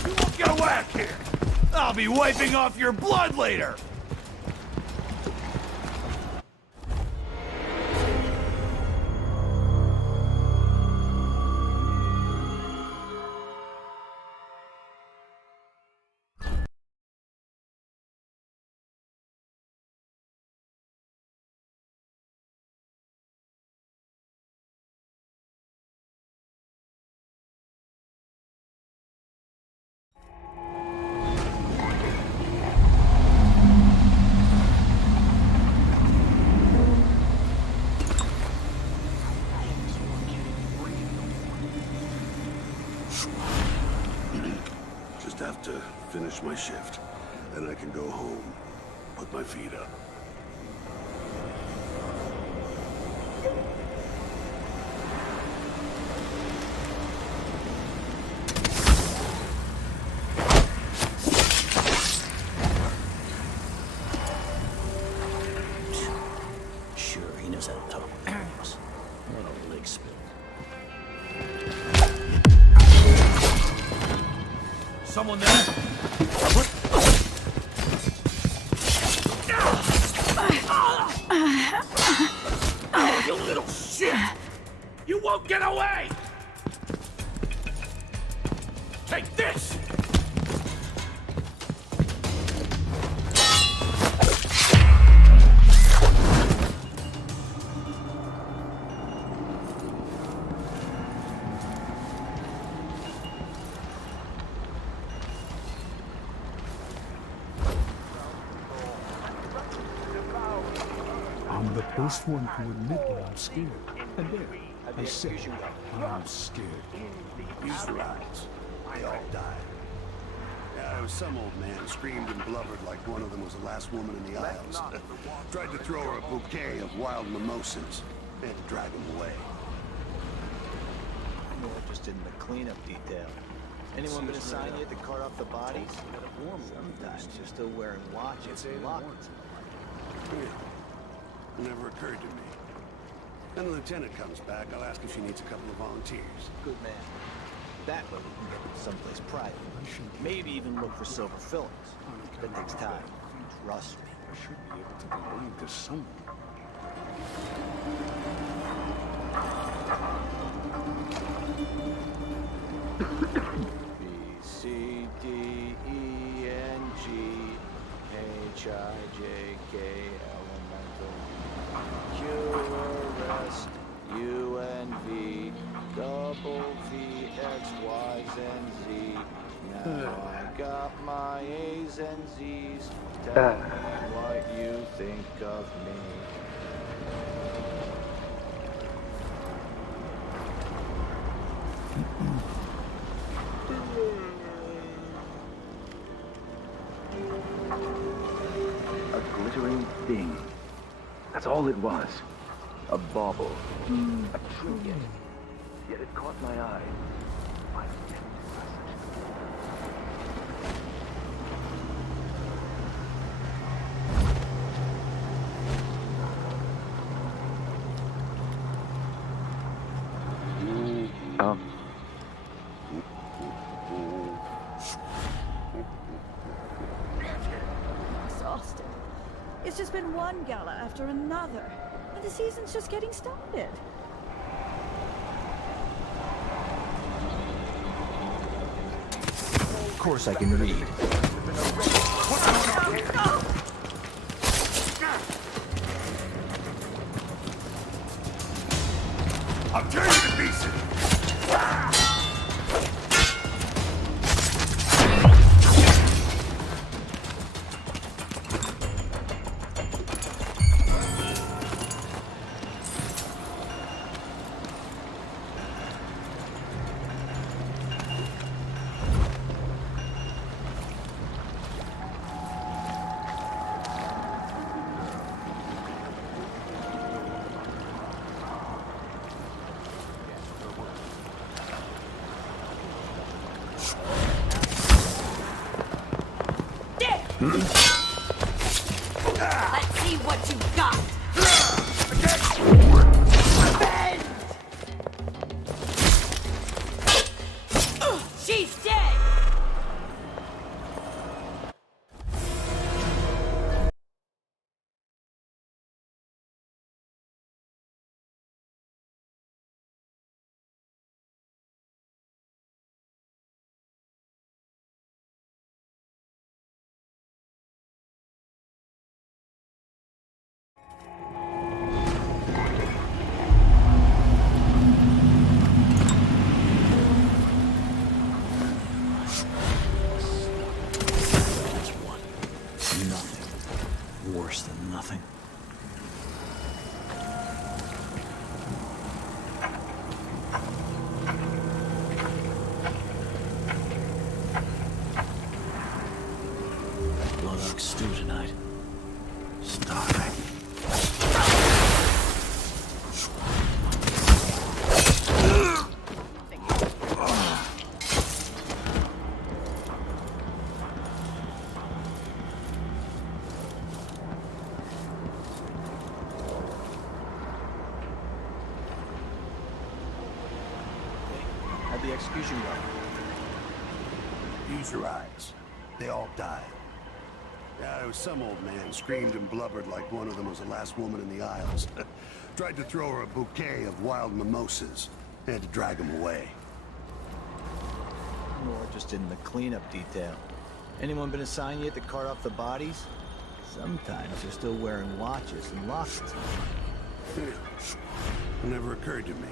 You won't get away here! I'll be wiping off your blood later! Just have to finish my shift. Then I can go home. Put my feet up. Sure, he knows how to talk with animals. What a leg spill. Someone there? What? Oh, you little shit! You won't get away! Take this! first one to admit that I'm scared. And there, I said, I'm scared. Use your eyes. They all died. Yeah, there was some old man screamed and blubbered like one of them was the last woman in the Isles. Tried to throw her a bouquet of wild mimosas. They had to drag him away. More interested in the cleanup detail. Anyone been assigned yet to cart off the bodies? Sometimes you're still wearing watches and lockets. It never occurred to me. When the lieutenant comes back, I'll ask if she needs a couple of volunteers. Good man. That way we can get someplace private. Maybe even look for silver fillings. That takes time. Trust me. I should be able to belong to someone. B, C, D, E, N, G, H, I, J, K, Elemental, Q, arrest, U, N, V, double V, X, Y, and Z. Now I got my A's and Z's. Tell me what you think of me. A glittering thing. That's all it was. A bauble. A trinket. Yet it caught my eye. Why did it do such Exhausted. It's just been one gala after another, and the season's just getting started. Of course I can read. I'll tear you to pieces! Let's see what you got. She's dead. Worse than nothing. Blood oak stew tonight. Starving. How'd the execution go? Use your eyes. They all died. Yeah, there was some old man screamed and blubbered like one of them was the last woman in the Isles. Tried to throw her a bouquet of wild mimosas. They had to drag him away. More interested in the cleanup detail. Anyone been assigned yet to cart off the bodies? Sometimes you're still wearing watches and lockets. It never occurred to me.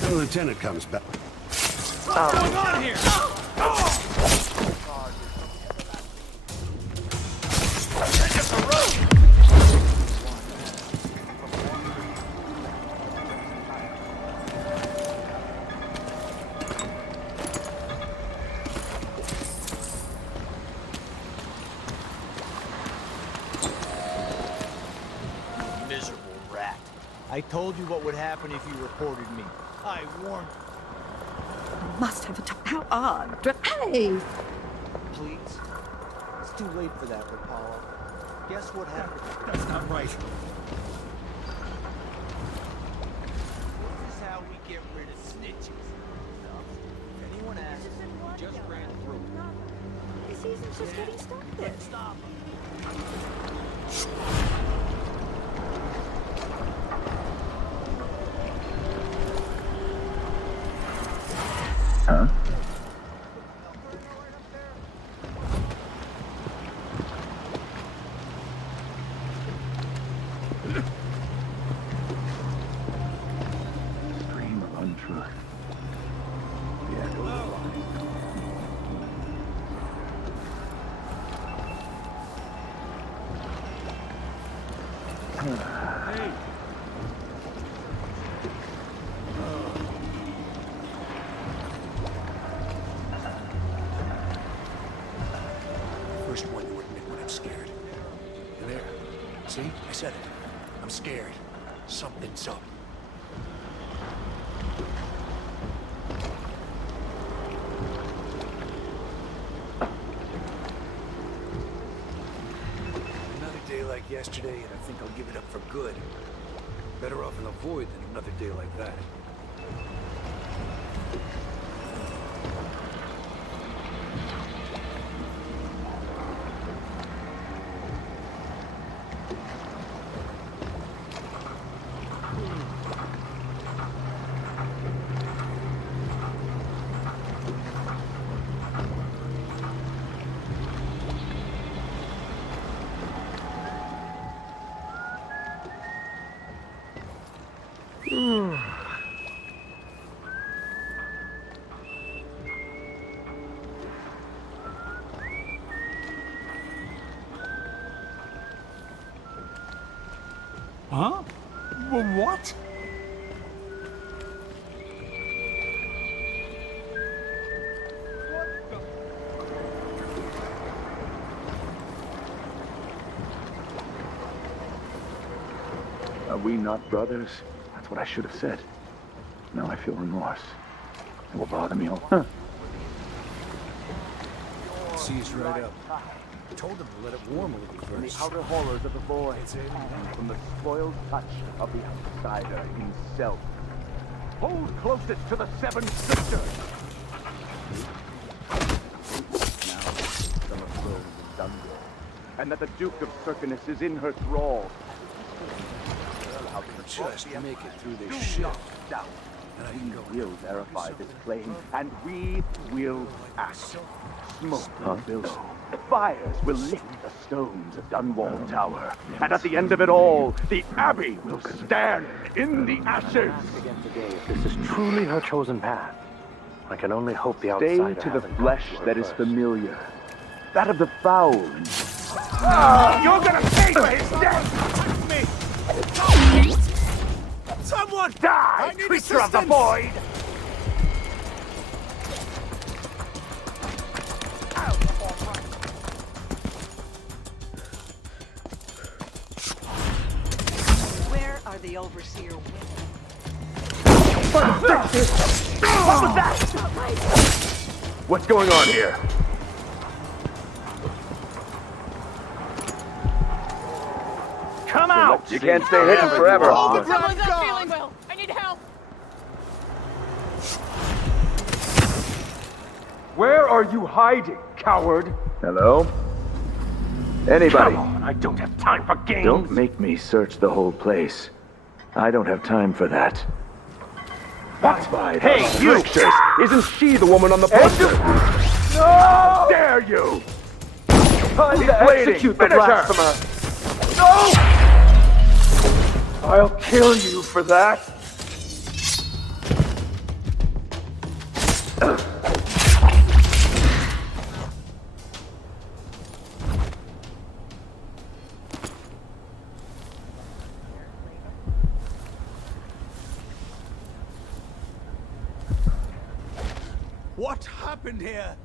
When the lieutenant comes back. What's going on here? I told you what would happen if you reported me. I warned you. Must have a how odd. Hey! Please? It's too late for that, Rapala. Guess what happened? That's not right. This is how we get rid of snitches. If anyone asks, we just ran through. This season's just getting started. Stop. Huh? Scream of untruth. The echo of lies. Hey! First one to admit when I'm scared. There. See? I said it. I'm scared. Something's up. Another day like yesterday, and I think I'll give it up for good. Better off in the void than another day like that. Huh? What? Are we not brothers? That's what I should have said. Now I feel remorse. It will bother me all. Huh. Sea's right up. I told him to let it warm a little From the first. outer horrors of the void, and from the spoiled touch of the outsider himself. Hold closest to the Seven Sisters! Now, some are thrones in Dunwall, and that the Duke of Circinus is in her thrall. Just make it through this shit. Doubt. We will verify this claim, and we will act. Smoke will billow. Fires will lift the stones of Dunwall Tower. And at the end of it all, the Abbey will stand in the ashes. Again today, if this is truly her chosen path, I can only hope the outsider Stay to the hasn't flesh come to her that is first. familiar. That of the foul. You're gonna pay for his death! Me! Someone! Die, creature of the void! Where are the overseer women? What was that? What's going on here? Come out! You can't stay hidden forever. Someone's not feeling well. I need help. Where are you hiding, coward? Hello? Anybody? Come on, I don't have time for games. Don't make me search the whole place. I don't have time for that. What? By Hey, you! scriptures, isn't she the woman on the poster? No! How dare you! Time to execute the blasphemer! No! I'll kill you for that. What happened here?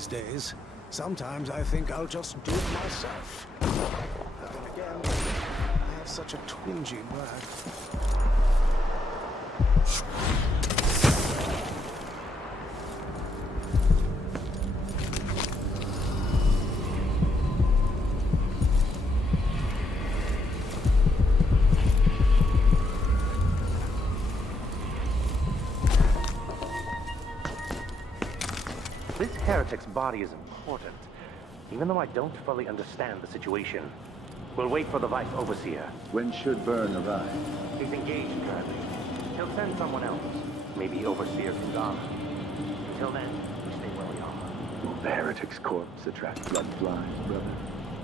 these days. Sometimes I think I'll just do it myself. But then again, I have such a twingy back. This heretic's body is important, even though I don't fully understand the situation. We'll wait for the Vice Overseer. When should Byrne arrive? He's engaged currently. He'll send someone else, maybe Overseer Karnaca. Until then, we stay where we are. Will the heretic's corpse attract blood flies, brother?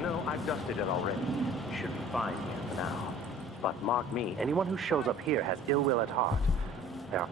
No, I've dusted it already. Should be fine here for now. But mark me, anyone who shows up here has ill will at heart. There are...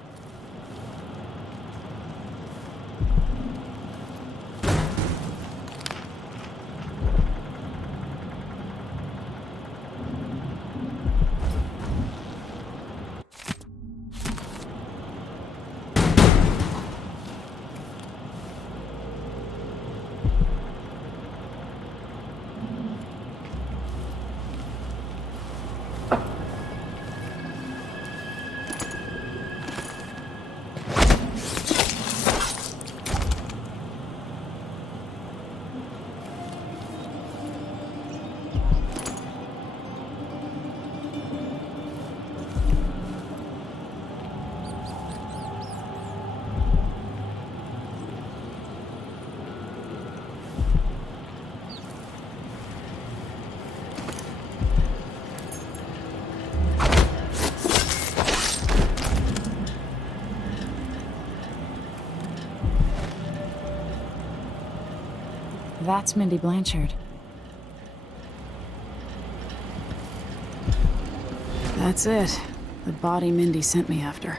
That's Mindy Blanchard. That's it. The body Mindy sent me after.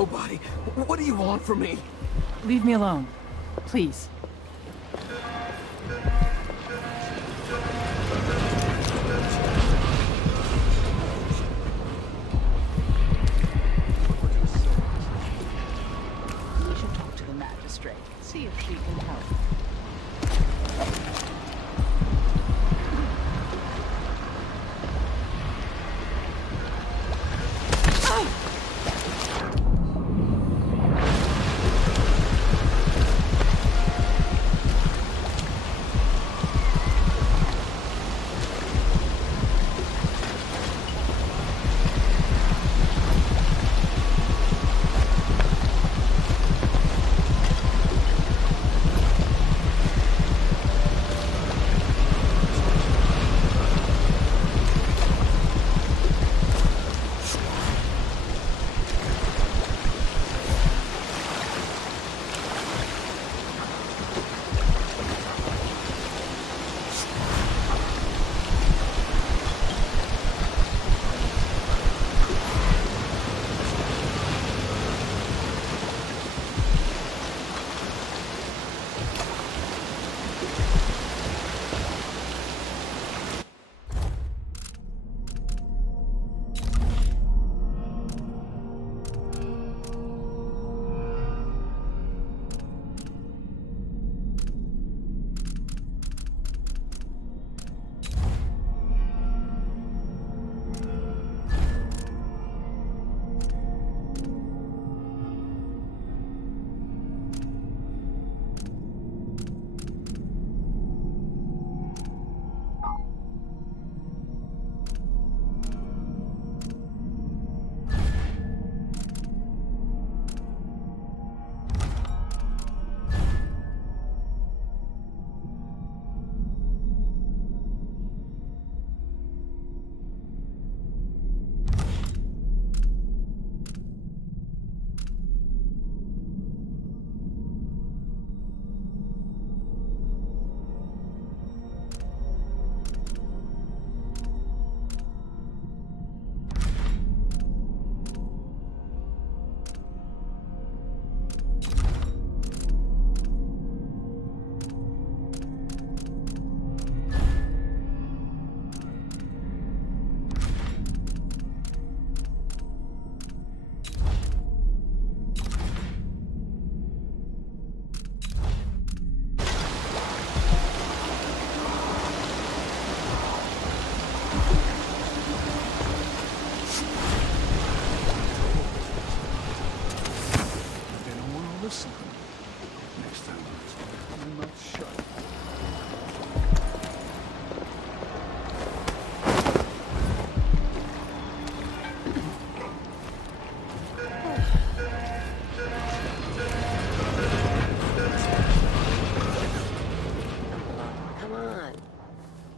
nobody. What do you want from me? Leave me alone. Please. We should talk to the magistrate. See if she can help.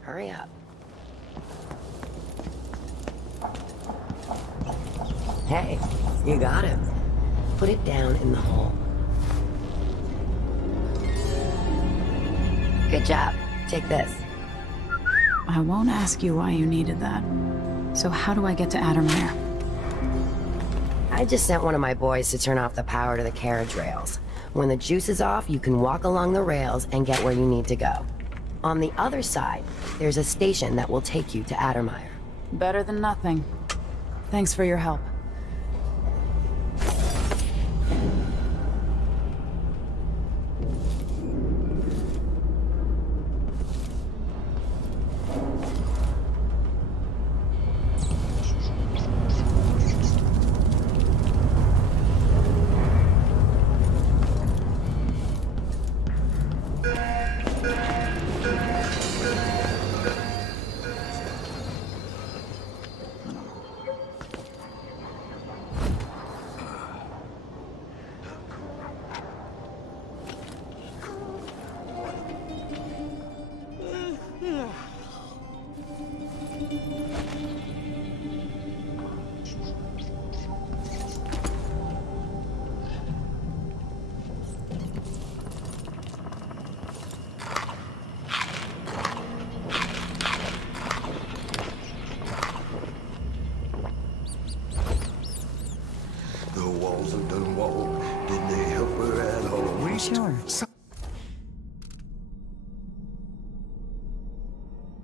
Hurry up. Hey, you got him. Put it down in the hole. Good job. Take this. I won't ask you why you needed that. So how do I get to Addermire? I just sent one of my boys to turn off the power to the carriage rails. When the juice is off, you can walk along the rails and get where you need to go. On the other side, there's a station that will take you to Addermire. Better than nothing. Thanks for your help.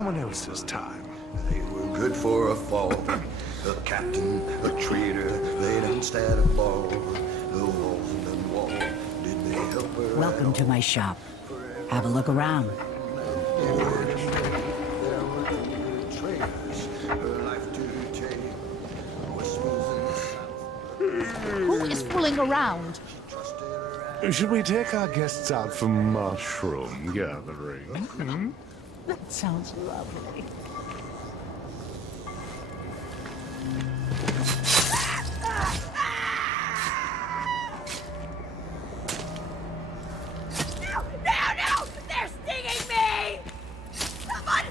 Someone else's time. They were good for a fall. A captain, a traitor, they done stand a ball. The walls of Dunwall, did they help her? Welcome to my shop. Have a look around. Who is fooling around? Should we take our guests out for mushroom gathering? Hmm? That sounds lovely. No! They're stinging me! Someone!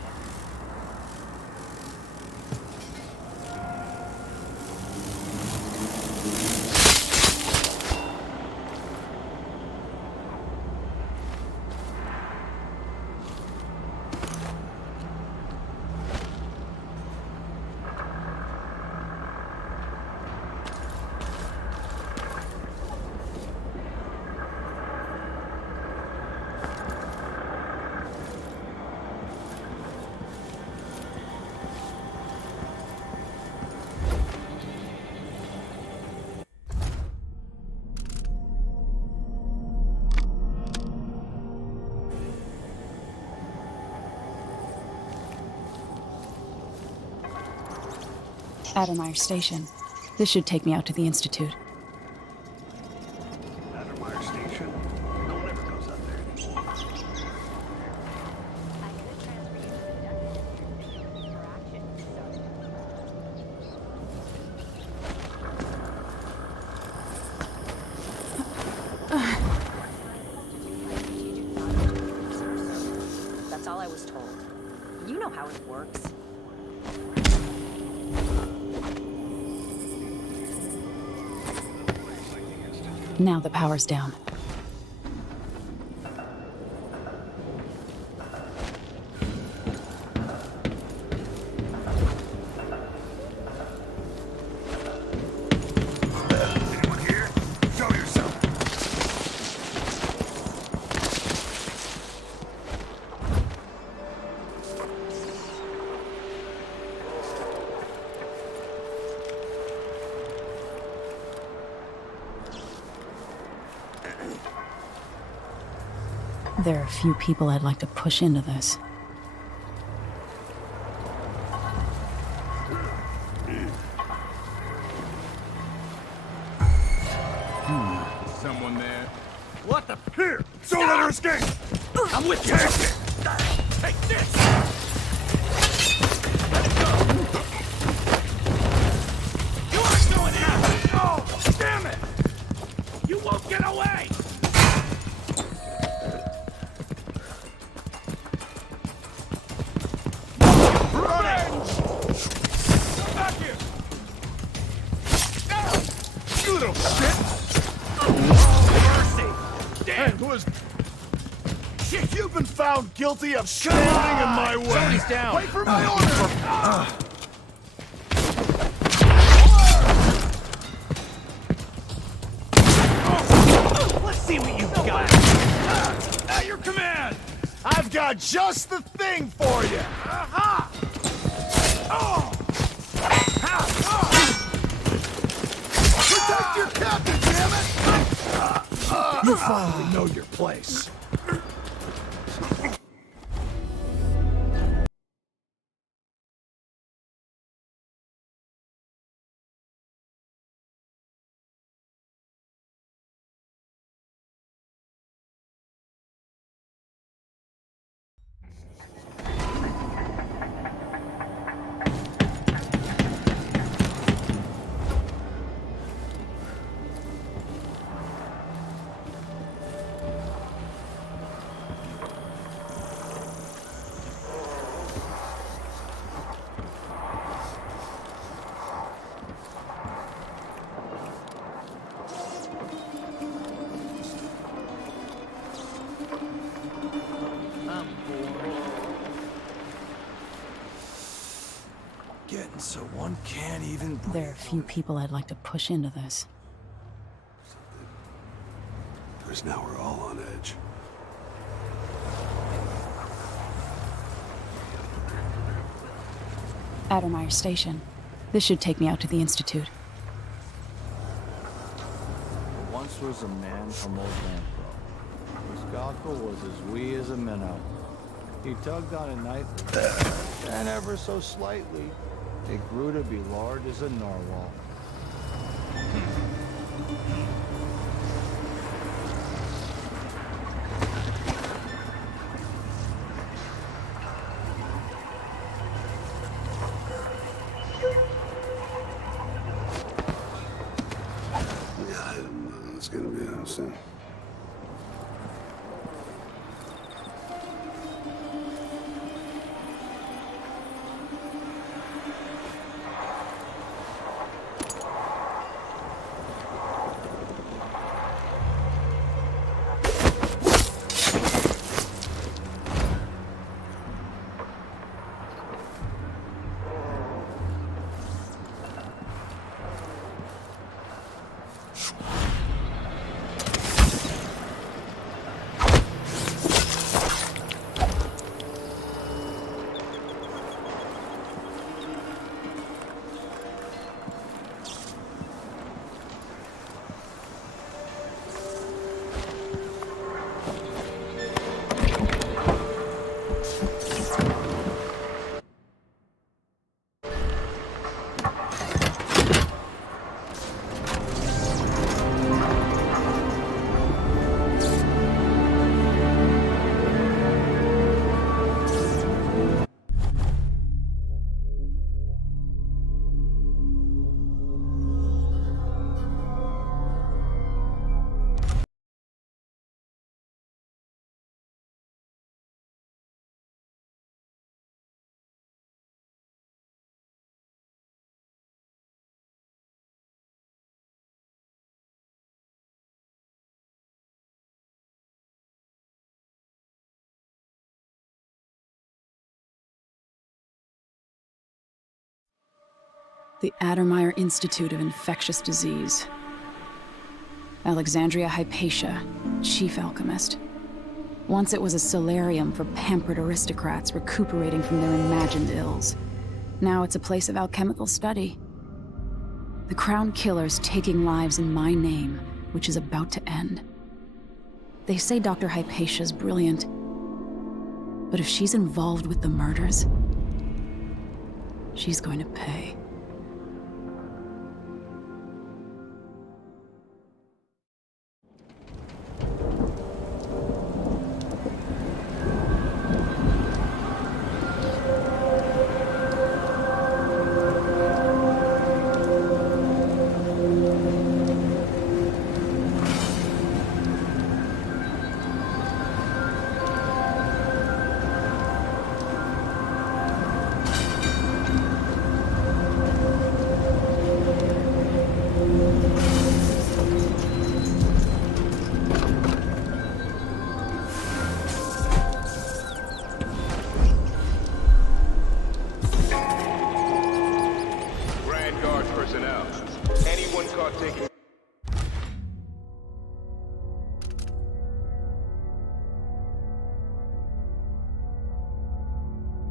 Addermeyer Station. This should take me out to the Institute. Addermeyer Station? No one ever goes out there anymore. That's all I was told. You know how it works. Now the power's down. Anyone here? Show yourself. There are a few people I'd like to push into this. Someone there? What the? Here! Don't let her escape! I'm with you! Take this! Let it go! You aren't going out! Oh, damn it! You won't get away! Revenge! Come back here! You little shit! Mercy! Damn! Who is... Shit! You've been found guilty of standing in my way! Somebody's down! Wait for my order! Let's see what you've got! At your command! I've got just the thing for you! Aha! Oh! Protect your captain, damn it! You finally know your place. Getting so one can't even breathe. There are a few people I'd like to push into this. Because now we're all on edge. Addermeyer Station. This should take me out to the Institute. There once was a man from Old Lampro. His cockle was as wee as a minnow. He tugged on it nightly, and ever so slightly, it grew to be large as a narwhal. It's gonna be soon. The Addermeyer Institute of Infectious Disease. Alexandria Hypatia, chief alchemist. Once it was a solarium for pampered aristocrats recuperating from their imagined ills. Now it's a place of alchemical study. The Crown Killer's taking lives in my name, which is about to end. They say Dr. Hypatia's brilliant, but if she's involved with the murders, she's going to pay. Anyone caught taking